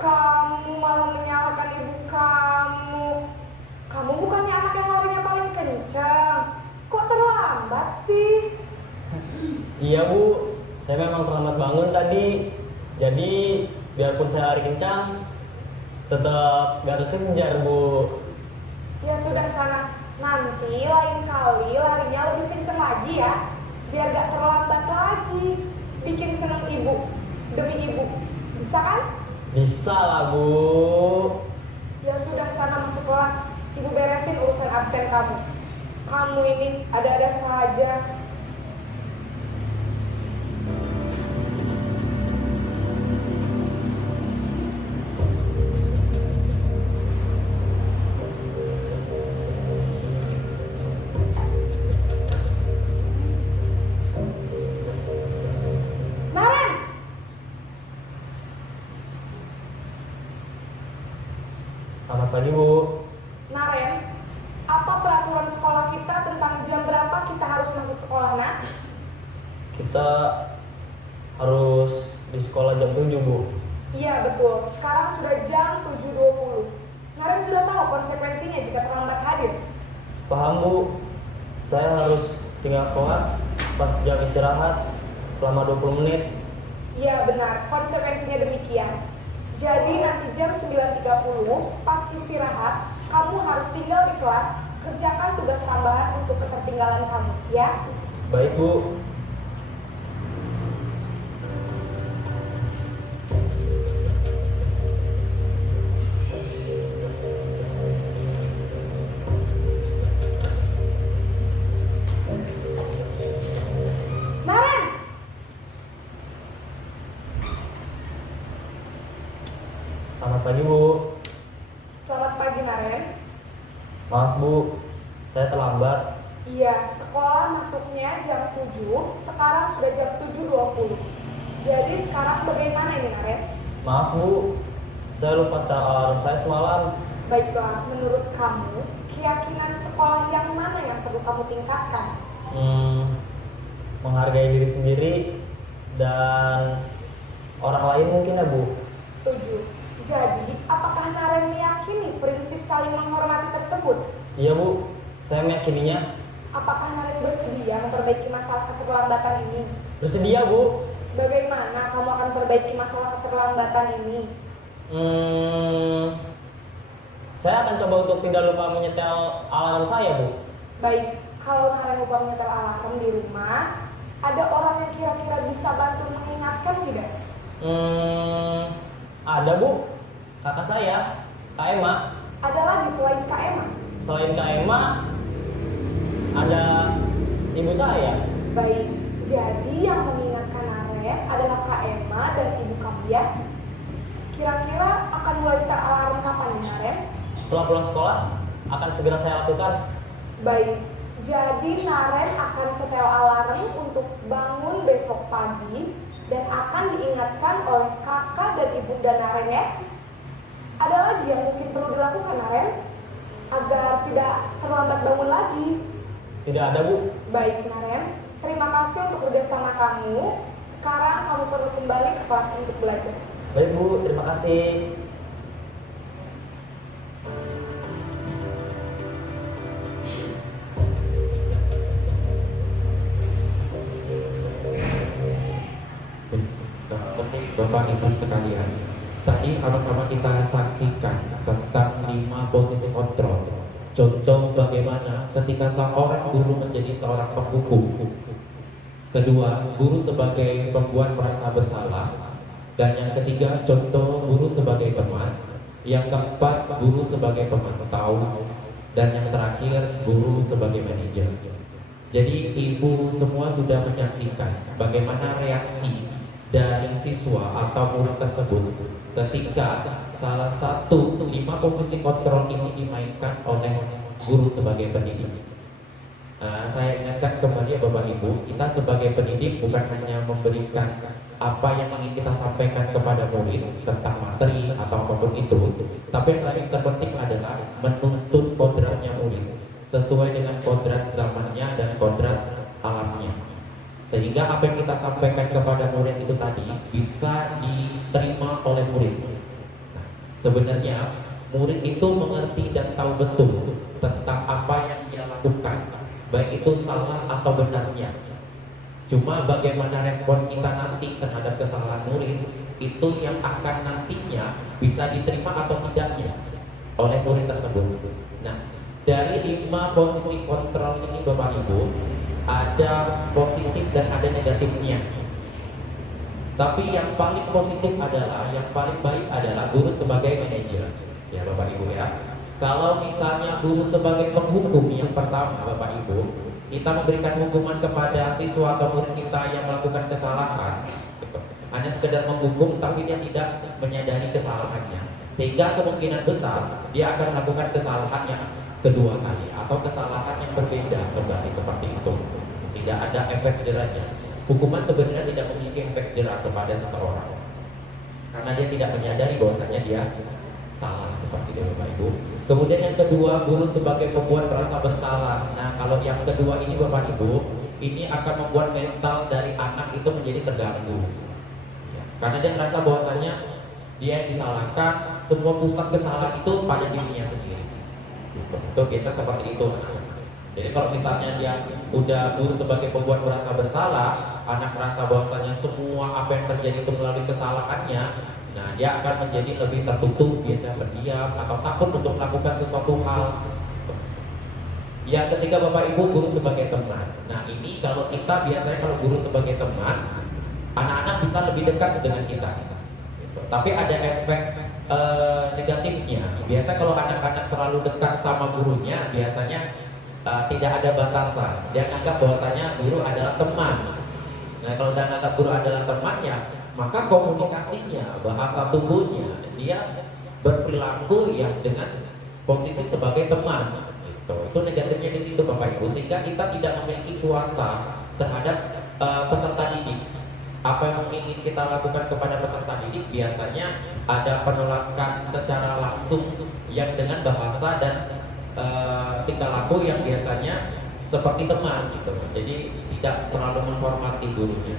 Kamu malah menyalahkan ibu kamu. Kamu bukannya anak yang larinya paling kencang. Kok terlambat sih? Iya Bu, saya memang terlambat bangun tadi. Jadi biarpun saya lari kencang, tetap gak kekejar Bu. Ya sudah sana. Nanti lain kali larinya lebih kencang lagi ya. Biar gak terlambat lagi. Bikin seneng ibu. Demi ibu. Bisa kan? Bisa lah Bu. Ya sudah sana masuk kelas. Ibu beresin urusan absen kamu. Kamu ini ada-ada saja. Naren! Selamat pagi Bu. Naren, apa peraturan sekolah kita tentang jam berapa kita harus masuk sekolah, nak? Kita harus di sekolah jam 7 Bu. Iya, betul. Sekarang sudah jam 7.20. Naren sudah tahu konsekuensinya jika terlambat hadir. Paham Bu, saya harus tinggal kelas pas jam istirahat selama 20 menit. Iya, benar. Konsekuensinya demikian. Jadi nanti jam 9.30, pas istirahat, kamu harus tinggal di kelas, kerjakan tugas tambahan untuk ketertinggalan kamu, ya? Baik Bu. Naren! Selamat pagi Bu. Selamat pagi, Naren. Maaf Bu, saya terlambat. Iya, sekolah masuknya jam 7, sekarang sudah jam 7.20. Jadi sekarang bagaimana ini, Naren? Maaf Bu, saya lupa alarm saya semalam. Baiklah, menurut kamu, keyakinan sekolah yang mana yang perlu kamu tingkatkan? Menghargai diri sendiri dan orang lain mungkin ya Bu. Setuju. Jadi, apakah Naren meyakini prinsip saling menghormati tersebut? Iya Bu, saya meyakininya. Apakah Naren bersedia memperbaiki masalah keterlambatan ini? Bersedia Bu. Bagaimana kamu akan perbaiki masalah keterlambatan ini? Saya akan coba untuk tidak lupa menyetel alarm saya Bu. Baik, kalau Naren lupa menyetel alarm di rumah, ada orang yang kira-kira bisa bantu mengingatkan tidak? Ada Bu, kakak saya, Kak Emma. Ada lagi selain Kak Emma? Selain Kak Emma, ada ibu saya. Baik, jadi yang mengingatkan Naren adalah Kak Emma dan ibu kamu ya. Kira-kira akan mulai start alarm kapan nih, Naren? Setelah pulang sekolah, akan segera saya lakukan. Baik, jadi Naren akan setel alarm untuk bangun besok pagi dan akan diingatkan oleh kakak dan ibunda Naren ya. Ada lagi yang mungkin perlu dilakukan, Naren, agar tidak terlambat bangun lagi. Tidak ada Bu. Baik, Naren, terima kasih untuk kerjasama kamu. Sekarang kamu perlu kembali ke kelas untuk belajar. Baik Bu, terima kasih. Bapak Ibu sekalian, tadi sama-sama kita saksikan tentang 5 posisi kontrol. Contoh bagaimana ketika seorang guru menjadi seorang penghukum. Kedua, guru sebagai pembuat merasa bersalah. Dan yang ketiga, contoh guru sebagai teman. Yang keempat, guru sebagai pemantau. Dan yang terakhir, guru sebagai manajer. Jadi ibu semua sudah menyaksikan bagaimana reaksi dari siswa atau murid tersebut ketika salah satu 5 posisi kontrol ini dimainkan oleh guru sebagai pendidik. Saya ingatkan kembali ya Bapak Ibu, kita sebagai pendidik bukan hanya memberikan apa yang ingin kita sampaikan kepada murid tentang materi atau apapun itu, tapi yang paling terpenting adalah menuntut kodratnya murid sesuai dengan kodrat zamannya dan kodrat alamnya, sehingga apa yang kita sampaikan kepada murid itu tadi bisa diterima oleh murid. Sebenarnya murid itu mengerti dan tahu betul tentang apa yang dia lakukan, baik itu salah atau benarnya. Cuma bagaimana respon kita nanti terhadap kesalahan murid itu yang akan nantinya bisa diterima atau tidaknya oleh murid tersebut. Nah, dari 5 posisi kontrol ini Bapak Ibu, ada positif dan ada negatifnya. Tapi yang paling positif adalah, yang paling baik adalah guru sebagai manajer. Ya Bapak Ibu ya. Kalau misalnya guru sebagai penghukum yang pertama Bapak Ibu, kita memberikan hukuman kepada siswa atau murid kita yang melakukan kesalahan, hanya sekedar menghukum tapi dia tidak menyadari kesalahannya, sehingga kemungkinan besar dia akan melakukan kesalahan yang kedua kali atau kesalahan yang berbeda kembali seperti itu. Tidak ada efek jerahnya. Hukuman sebenarnya tidak memiliki efek jerah kepada seseorang karena dia tidak menyadari bahwasanya dia salah, seperti itu Bapak Ibu. Kemudian yang kedua, guru sebagai pembuat merasa bersalah. Nah, kalau yang kedua ini Bapak Ibu, ini akan membuat mental dari anak itu menjadi terganggu ya, karena dia merasa bahwasanya dia yang disalahkan, semua pusat kesalahan itu pada dirinya sendiri. Itu biasa seperti itu. Jadi kalau misalnya dia udah guru sebagai pembuat merasa bersalah, anak merasa bahwasanya semua apa yang terjadi itu melalui kesalahannya, nah dia akan menjadi lebih tertutup, biasa berdiam atau takut untuk melakukan sesuatu hal. Yang ketiga Bapak Ibu, guru sebagai teman. Nah ini kalau kita biasanya kalau guru sebagai teman, anak-anak bisa lebih dekat dengan kita. Tapi ada efek negatifnya. Biasa kalau anak-anak terlalu dekat sama gurunya, biasanya tidak ada batasan. Dia anggap bahwasanya guru adalah teman. Nah kalau dia anggap guru adalah temannya, maka komunikasinya, bahasa tubuhnya, dia berperilaku yang dengan posisi sebagai teman. Itu negatifnya di situ Bapak Ibu, sehingga kita tidak memiliki kuasa terhadap peserta didik. Apa yang ingin kita lakukan kepada peserta didik biasanya ada penolakan secara langsung yang dengan bahasa dan tingkah laku yang biasanya seperti teman gitu. Jadi tidak terlalu menghormati gurunya.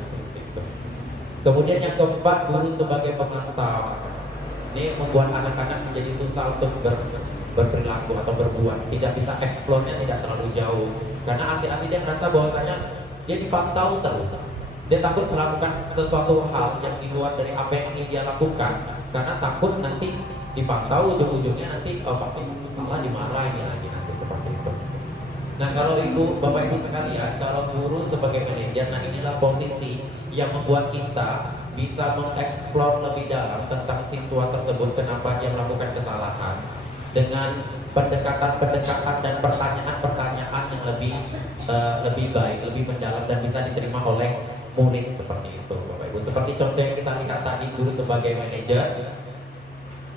Kemudian yang keempat, guru sebagai pemantau. Ini membuat anak-anak menjadi susah untuk berperilaku atau berbuat. Tidak bisa eksplornya, tidak terlalu jauh. Karena asli-asli dia merasa bahwasanya dia dipantau terus. Dia takut melakukan sesuatu hal yang di luar dari apa yang ingin dia lakukan, karena takut nanti dipantau, ujung-ujungnya nanti pasti salah, dimarahin lagi nanti seperti itu. Nah kalau Bapak Ibu sekalian, kalau guru sebagai manajer, nah inilah posisi yang membuat kita bisa mengeksplor lebih dalam tentang siswa tersebut, kenapa dia melakukan kesalahan, dengan pendekatan-pendekatan dan pertanyaan-pertanyaan yang lebih baik, lebih mendalam dan bisa diterima oleh murid seperti itu Bapak Ibu. Seperti contoh yang kita lihat tadi, guru sebagai manajer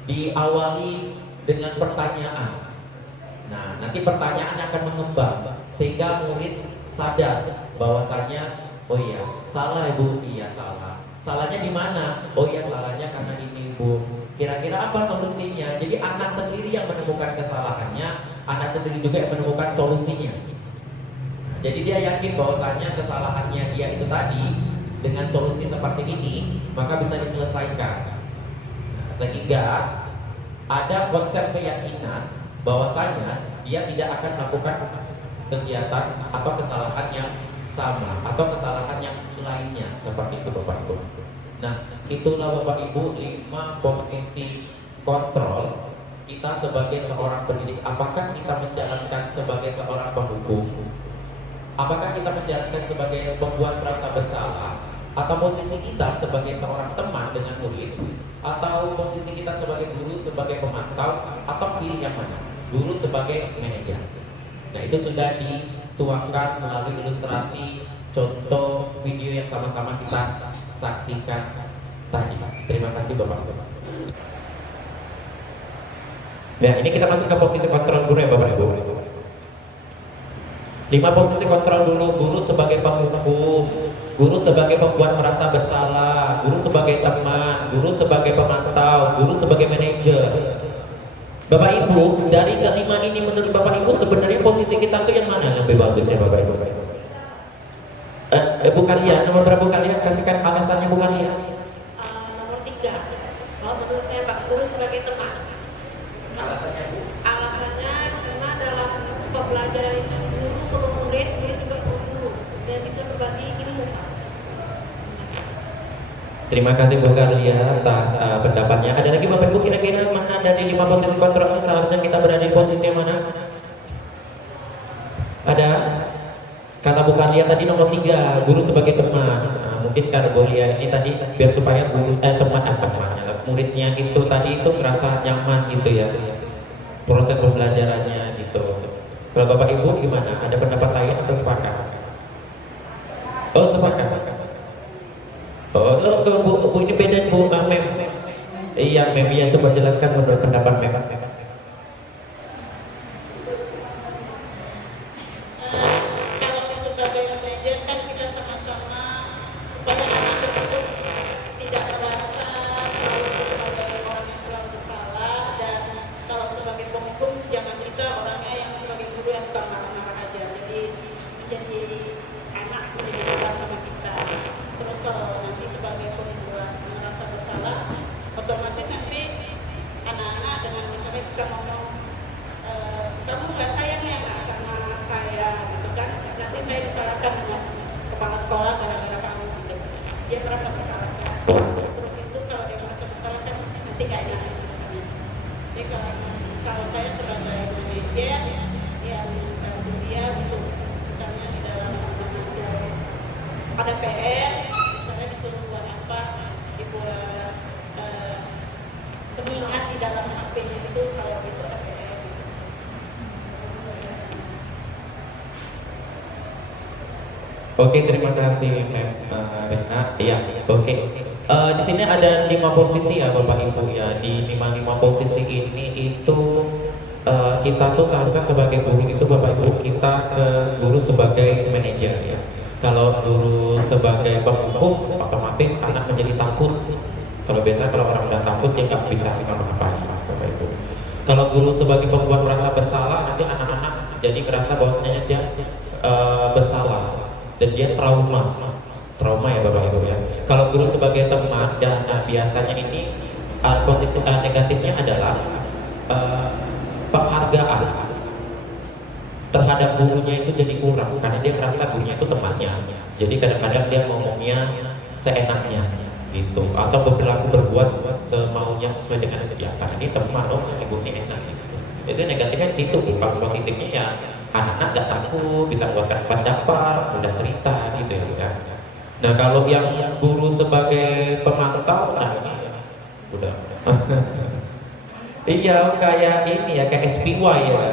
diawali dengan pertanyaan. Nah, nanti pertanyaan akan mengembang sehingga murid sadar bahwasanya oh iya, salah Ibu, iya salah. Salahnya di mana? Oh iya, salahnya karena ini Ibu. Kira-kira apa solusinya? Jadi anak sendiri yang menemukan kesalahannya, anak sendiri juga yang menemukan solusinya. Jadi dia yakin bahwasanya kesalahannya dia itu tadi dengan solusi seperti ini maka bisa diselesaikan. Sehingga ada konsep keyakinan bahwasanya dia tidak akan melakukan kegiatan atau kesalahan yang sama atau kesalahan yang lainnya seperti itu Bapak Ibu. Nah, itulah Bapak Ibu 5 posisi kontrol kita sebagai seorang pendidik. Apakah kita menjalankan sebagai seorang penghukum? Apakah kita menjalankan sebagai pembuat merasa bersalah, atau posisi kita sebagai seorang teman dengan murid, atau posisi kita sebagai guru sebagai pemantau, atau pilih yang mana? Guru sebagai manajer. Nah itu sudah tuangkan melalui ilustrasi contoh video yang sama-sama kita saksikan tadi. Terima kasih Bapak-Bapak. Nah, ini kita masuk ke posisi kontrol guru ya Bapak-Ibu. 5 posisi kontrol dulu. Guru sebagai penghukum, guru sebagai pembuat merasa bersalah, guru sebagai teman, guru sebagai pemantau, guru sebagai manajer. Bapak Ibu, dari kelima ini menurut Bapak Ibu sebenarnya posisi kita tuh yang mana yang lebih bagus ya Bapak Ibu? Bukan ya, nomor berapa bukan ya? Kasihkan alasannya bukan ya? Nomor 3. Kalau menurut saya Pak, guru sebagai teman. Alasannya Bu? Alasannya karena dalam pembelajaran itu guru perlu murid, murid juga perlu guru dan bisa berbagi ilmu. Terima kasih Bu Karlia atas pendapatnya. Ada lagi Bapak Ibu kira-kira mana dari 5 posisi kontrol ini seharusnya kita berada di posisi yang mana? Ada? Kata Bu Karlia tadi nomor 3, guru sebagai teman. Nah, mungkin karena Bu Lia ini tadi biar supaya guru teman muridnya itu tadi itu merasa nyaman gitu ya. Proses pembelajarannya gitu. Kalau Bapak Ibu gimana? Ada pendapat lain atau sepakat? Oh, sepakat. Oh, Bu, ini beda Bu, Mem. Iya, Mem, iya, coba jelaskan menurut pendapat Mem. Kalau sebagai manajer kan kita sama-sama supaya anak tersebut tidak merasa selalu sebagai orang yang selalu bersalah, dan kalau sebagai penghukum jangan kita orangnya yang sebagai guru yang suka marah-marah aja, jadi menjadi anak menjadi besar sama kita. Terus kalau nanti sebagai pembuat merasa bersalah, otomatis nanti anak-anak dengan misalnya kita ngomong kamu nggak sayang ya nggak sama saya gitu kan, nanti saya disalahkan dengan kepala sekolah gara-gara kamu gitu, dia merasa bersalah. Terus itu kalau dia merasa bersalah kan nanti nggak enak misalnya. Jadi kalau saya sebagai manajer ya membantu dia untuk misalnya di dalam mengajar ada PR, misalnya disuruh buat apa, dibuat pengingat di dalam HP-nya itu kalau besok ada PR. Oke, terima kasih Rena. Iya, oke. Di sini ada 5 posisi ya Bapak Ibu ya. Di 5 posisi ini itu kita tuh seharusnya sebagai guru itu Bapak Ibu kita ke guru sebagai manajer ya. Kalau guru sebagai penghukum otomatis anak menjadi takut. Kalau biasa kalau orang udah takut dia nggak bisa ngapa-ngapain Bapak Ibu. Kalau guru sebagai pembuat merasa bersalah nanti anak-anak jadi merasa bahwasanya dia bersalah dan dia trauma ya Bapak Ibu ya. Kalau guru sebagai teman dan biasanya ini kondisi negatifnya adalah penghargaan terhadap gurunya itu jadi kurang karena dia merasa gurunya itu temannya. Jadi kadang-kadang dia ngomongnya seenaknya gitu atau berbuat semaunya sesuai dengan karena ini teman gurunya enak gitu. Itu negatifnya itu, kalau positifnya ya anak-anak gak takut, bisa mengeluarkan pendapat, mudah cerita gitu ya. Nah kalau yang guru sebagai pemantau, nah ini udah iya kayak ini ya, kayak SPY ya.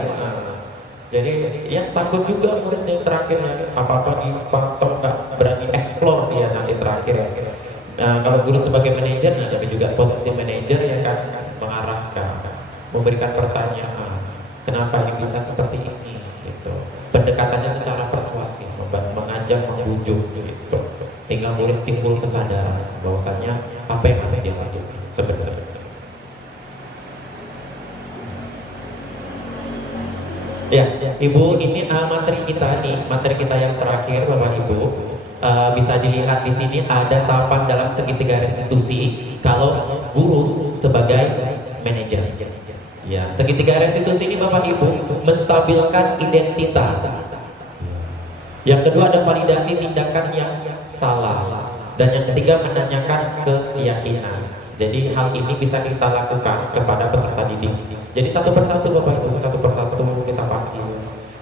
Jadi ya takut juga murid yang terakhir ya, apa-apa dipantau nggak berani explore dia nanti terakhir ya. Nah kalau guru sebagai manajer, nah tapi juga posisi manajer ya kan mengarahkan, memberikan pertanyaan, kenapa ini bisa seperti ini, gitu. Pendekatannya secara persuasif, mengajak, membujuk, gitu. Tinggal murid timbul kesadaran bahwasanya apa yang harus dia lakukan sebenarnya. Ya, Ibu, ini materi kita nih, materi kita yang terakhir, Bapak Ibu, bisa dilihat di sini ada tahapan dalam segitiga restitusi. Kalau guru sebagai manajer, ya, segitiga restitusi ini Bapak Ibu menstabilkan identitas. Yang kedua ada validasi tindakan yang salah, dan yang ketiga menanyakan keyakinan. Jadi hal ini bisa kita lakukan kepada peserta didik. Jadi satu persatu Bapak Ibu, satu persatu kita panggil,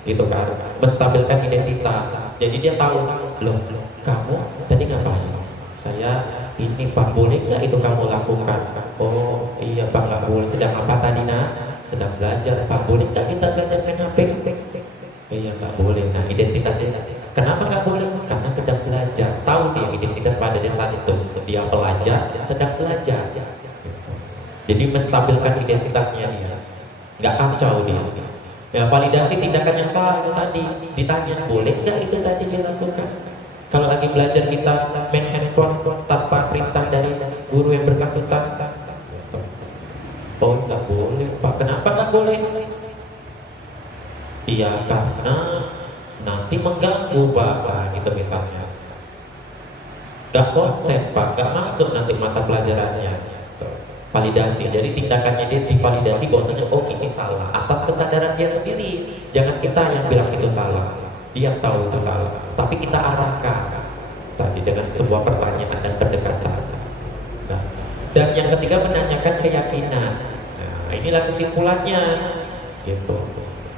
gitu kan, menstabilkan identitas. Jadi dia tahu, loh, kamu tadi ngapain? Saya ini Pak, boleh nggak itu kamu lakukan? Oh iya Pak, nggak boleh. Sedang apa tadi nak? Sedang belajar Pak, boleh nggak kita belajar main HP? Iya nggak boleh. Nah identitas sedang belajar. Jadi menstabilkan identitasnya dia, nggak kacau dia. Ya, validasi tindakan yang salah itu tadi, ditanya boleh nggak itu tadi dilakukan. Kalau lagi belajar kita main handphone tanpa perintah dari guru yang bersangkutan, oh nggak boleh Pak. Kenapa nggak boleh? Iya karena nanti mengganggu Pak, nah, gitu misalnya. Nggak konsen Pak, nggak masuk nanti mata pelajarannya. Validasi, jadi tindakannya dia divalidasi bahwasanya oh ini salah atas kesadaran dia sendiri. Jangan kita yang bilang itu salah, dia tahu itu salah, tapi kita arahkan tadi dengan sebuah pertanyaan dan pendekatan. Nah, dan yang ketiga menanyakan keyakinan. Nah, inilah kesimpulannya, gitu.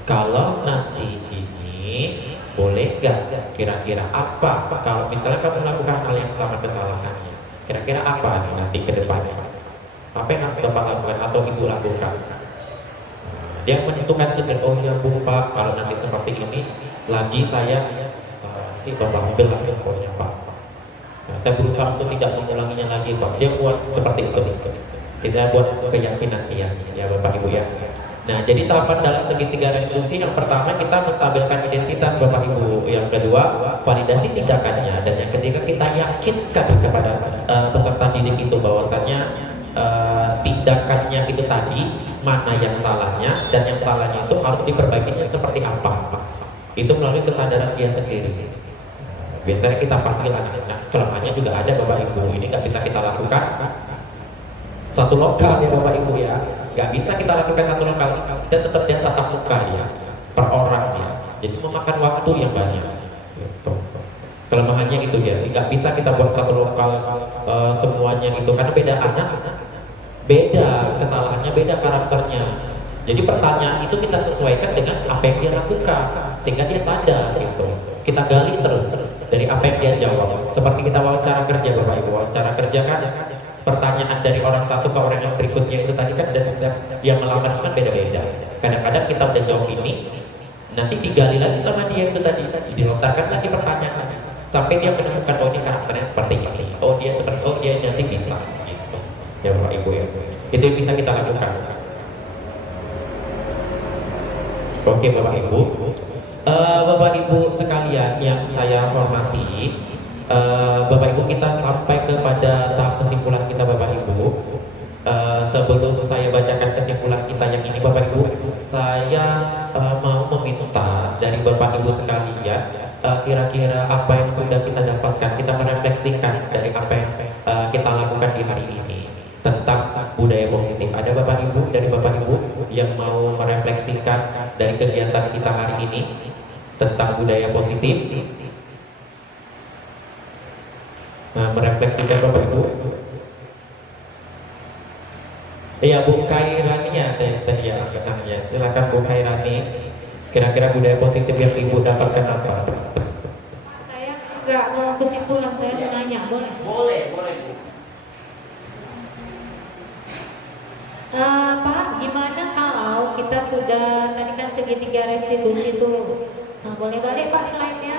Kalau nanti ini boleh nggak? Kira-kira apa? Kalau misalnya kamu melakukan hal yang sama kesalahannya, kira-kira apa nih nanti ke depannya? Apa yang harus Bapak lakukan atau Ibu lakukan? Dia menentukan sendiri, oh ya Bu Pak, kalau nanti seperti ini lagi saya nanti Bapak ambil lagi pokoknya Pak. Nah, saya berusaha untuk tidak mengulanginya lagi Pak. Dia buat seperti itu. Kita buat keyakinan dia, ya Bapak Ibu ya. Nah, jadi tahapan dalam segitiga restitusi yang pertama kita menstabilkan identitas Bapak Ibu, yang kedua validasi tindakannya, dan yang ketiga kita yakinkan kepada peserta didik itu bahwasannya tindakannya itu tadi mana yang salahnya, dan yang salahnya itu harus diperbaikinya seperti apa. Itu melalui kesadaran dia sendiri. Biasanya kita panggil anak-anak, kelemahannya juga ada Bapak Ibu. Ini nggak bisa kita lakukan satu lokal ya Bapak Ibu ya, nggak bisa kita lakukan satu lokal dan tetap dia tatap muka ya per orang ya. Jadi memakan waktu yang banyak. Gitu. Kelemahannya itu ya, nggak bisa kita buat satu lokal semuanya gitu, karena beda anak, beda kesalahannya, beda karakternya. Jadi pertanyaan itu kita sesuaikan dengan apa yang dia lakukan sehingga dia sadar gitu. Kita gali terus dari apa yang dia jawab. Seperti kita wawancara kerja Bapak Ibu, wawancara kerja kan pertanyaan dari orang satu ke orang yang berikutnya itu tadi kan yang melamar kan beda-beda. Kadang-kadang kita udah jawab ini, nanti digali lagi sama dia itu tadi, dilontarkan lagi pertanyaan sampai dia menemukan oh ini karakternya seperti ini, oh dia seperti, oh dia nanti bisa gitu. Ya Bapak Ibu ya, itu yang bisa kita lakukan. Oke Bapak Ibu, Bapak Ibu sekalian yang saya hormati, Bapak Ibu kita sampai kepada tahap kesimpulan kita Bapak Ibu. Sebelum saya bacakan kesimpulan kita yang ini Bapak Ibu, saya mau meminta dari Bapak Ibu sekalian, kira-kira apa yang sudah kita dapatkan, kita merefleksikan dari apa yang kita lakukan di hari ini tentang budaya positif. Ada Bapak Ibu dari Bapak Ibu yang mau merefleksikan dari kegiatan kita hari ini tentang budaya positif? Nah, merefleksikan Bapak Ibu. Iya, Bu Khairani ya tadi ya angkatannya. Silakan Bu Khairani. Kira-kira budaya positif yang Ibu dapatkan apa? Saya nggak mau kesimpulan, saya mau nanya, boleh? Boleh Bu. Pak, gimana kalau kita sudah tadi kan segitiga restitusi itu? Nah, boleh balik Pak slide-nya?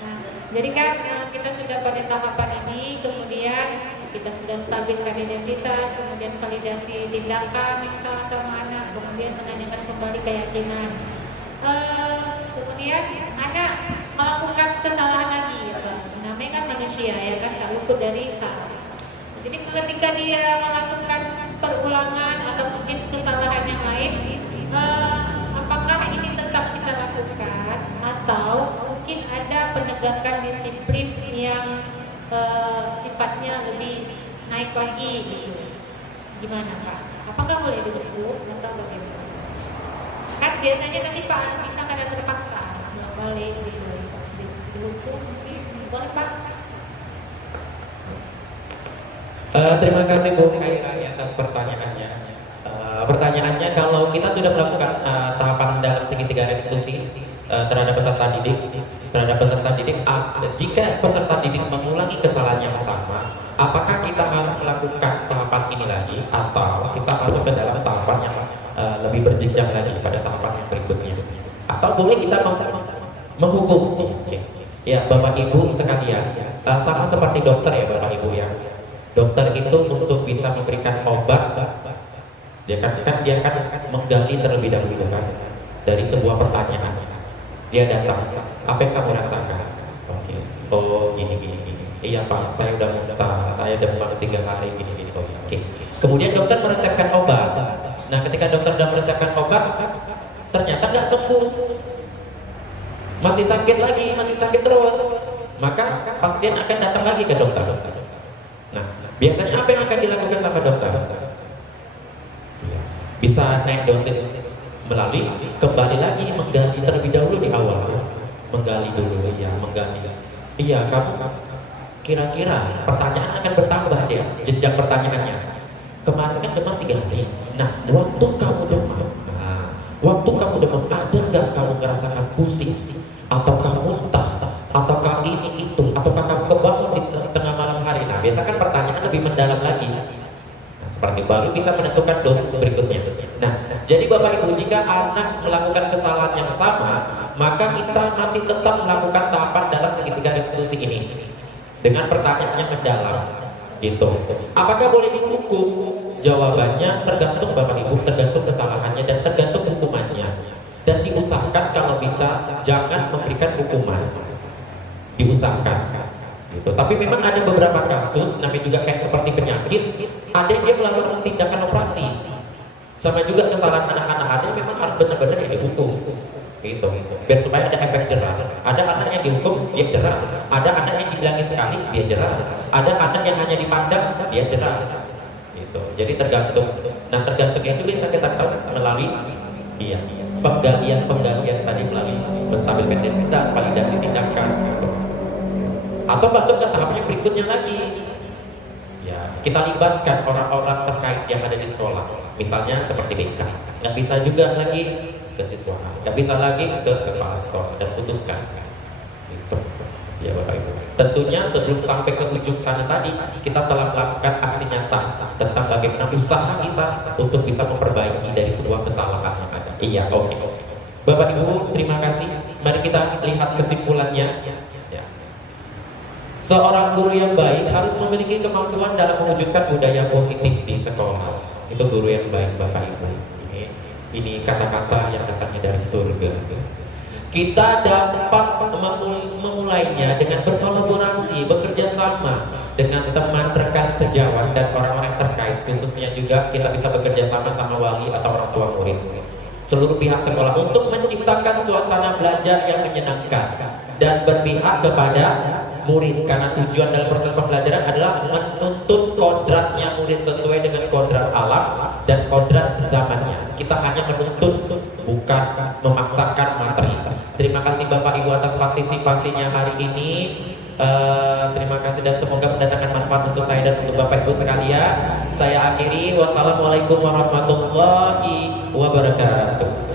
Nah, jadi kan kita sudah pada tahapan ini, kemudian kita sudah stabilkan identitas, kemudian validasi tindakan yang salah sama anak, kemudian menanyakan kembali keyakinan. Kemudian anak melakukan kesalahan lagi, ya Pak. Namanya kan manusia ya kan, tak luput dari salah. Jadi ketika dia melakukan perulangan atau mungkin kesalahan yang lain, apakah ini tetap kita lakukan atau mungkin ada penegakan disiplin yang sifatnya lebih naik lagi gitu? Gimana Pak? Apakah boleh dihukum atau bagaimana? Kan biasanya nanti Pak bisa kadang terpaksa nggak boleh dihukum, mungkin boleh Pak? Terima kasih Bu Khairani atas pertanyaannya. Pertanyaannya, kalau kita sudah melakukan tahapan dalam segitiga restitusi terhadap peserta didik, jika peserta didik mengulangi kesalahan yang sama, apakah kita harus melakukan tahapan ini lagi atau kita harus ke dalam tahapan yang lebih berjenjang lagi pada tahapan yang berikutnya? Atau boleh kita menghukum? Ya Bapak Ibu sekalian, Sama seperti dokter ya Bapak Ibu ya. Dokter itu untuk bisa memberikan obat, dia kan menggali terlebih dahulu kan dari sebuah pertanyaan. Dia datang, apa yang kamu rasakan? Oke. Oh gini. Iya Pak, saya udah muntah, saya demam 3 hari gini. Oh, oke. Kemudian dokter meresepkan obat. Nah ketika dokter sudah meresepkan obat, ternyata nggak sembuh, masih sakit terus. Maka pasien akan datang lagi ke dokter. Nah biasanya apa yang akan dilakukan sama dokter? Bisa naik dosis melalui kembali lagi menggali terlebih dahulu di awal, menggali dulu ya, menggali. Iya kamu kira-kira pertanyaan akan bertambah dia, jenjang pertanyaannya. Kemarin kan demam 3 hari. Nah waktu kamu demam ada nggak kamu merasakan pusing, ataukah muntah, ataukah ini itu, ataukah kamu kebangun di tengah malam hari? Nah biasa kan pertanyaan lebih mendalam lagi. Seperti baru bisa menentukan dosis berikutnya. Nah, jadi Bapak Ibu, jika anak melakukan kesalahan yang sama, maka kita masih tetap melakukan tahapan dalam segitiga restitusi ini dengan pertanyaan yang mendalam, gitu. Apakah boleh dihukum? Jawabannya tergantung Bapak Ibu, tergantung kesalahannya dan tergantung hukumannya. Dan diusahakan kalau bisa jangan memberikan hukuman, diusahakan. Gitu. Tapi memang ada beberapa kasus, namanya juga kayak seperti penyakit, ada yang dia melakukan tindakan operasi. Sama juga kesalahan anak-anak, ada yang memang harus benar-benar yang dihukum. Gitu. Biar supaya ada efek jerah. Ada anak yang dihukum, dia jerah. Ada anak yang dibilangin sekali, dia jerah. Ada anak yang hanya dipandang, dia jerah. Gitu. Jadi tergantung. Nah tergantung itu bisa kita tahu melalui penggalian tadi melalui menstabilkan identitas, validasi tindakan. Gitu. Atau bahkan ke tahapnya berikutnya lagi ya, kita libatkan orang-orang terkait yang ada di sekolah, misalnya seperti BK. Nggak bisa juga lagi ke siswa, nggak bisa lagi ke kepala sekolah dan putuskan gitu. Ya Bapak Ibu, tentunya sebelum sampai ke ujung sana tadi kita telah melakukan aksi nyata tentang bagaimana usaha kita untuk bisa memperbaiki dari sebuah kesalahan yang ada. Iya, oke. Bapak Ibu, terima kasih. Mari kita lihat kesimpulannya. Seorang guru yang baik harus memiliki kemampuan dalam mewujudkan budaya positif di sekolah. Itu guru yang baik Bapak Ibu. Ini kata-kata yang datangnya dari surga. Kita dapat memulainya dengan berkolaborasi, bekerja sama dengan teman rekan sejawat dan orang-orang terkait. Khususnya juga kita bisa bekerja sama wali atau orang tua murid, seluruh pihak sekolah untuk menciptakan suasana belajar yang menyenangkan dan berpihak kepada murid, karena tujuan dalam proses pembelajaran adalah menuntut kodratnya murid sesuai dengan kodrat alam dan kodrat zamannya. Kita hanya menuntut, bukan memaksakan materi. Terima kasih Bapak Ibu atas partisipasinya hari ini. Terima kasih dan semoga mendatangkan manfaat untuk saya dan untuk Bapak Ibu sekalian. Saya akhiri, wassalamualaikum warahmatullahi wabarakatuh.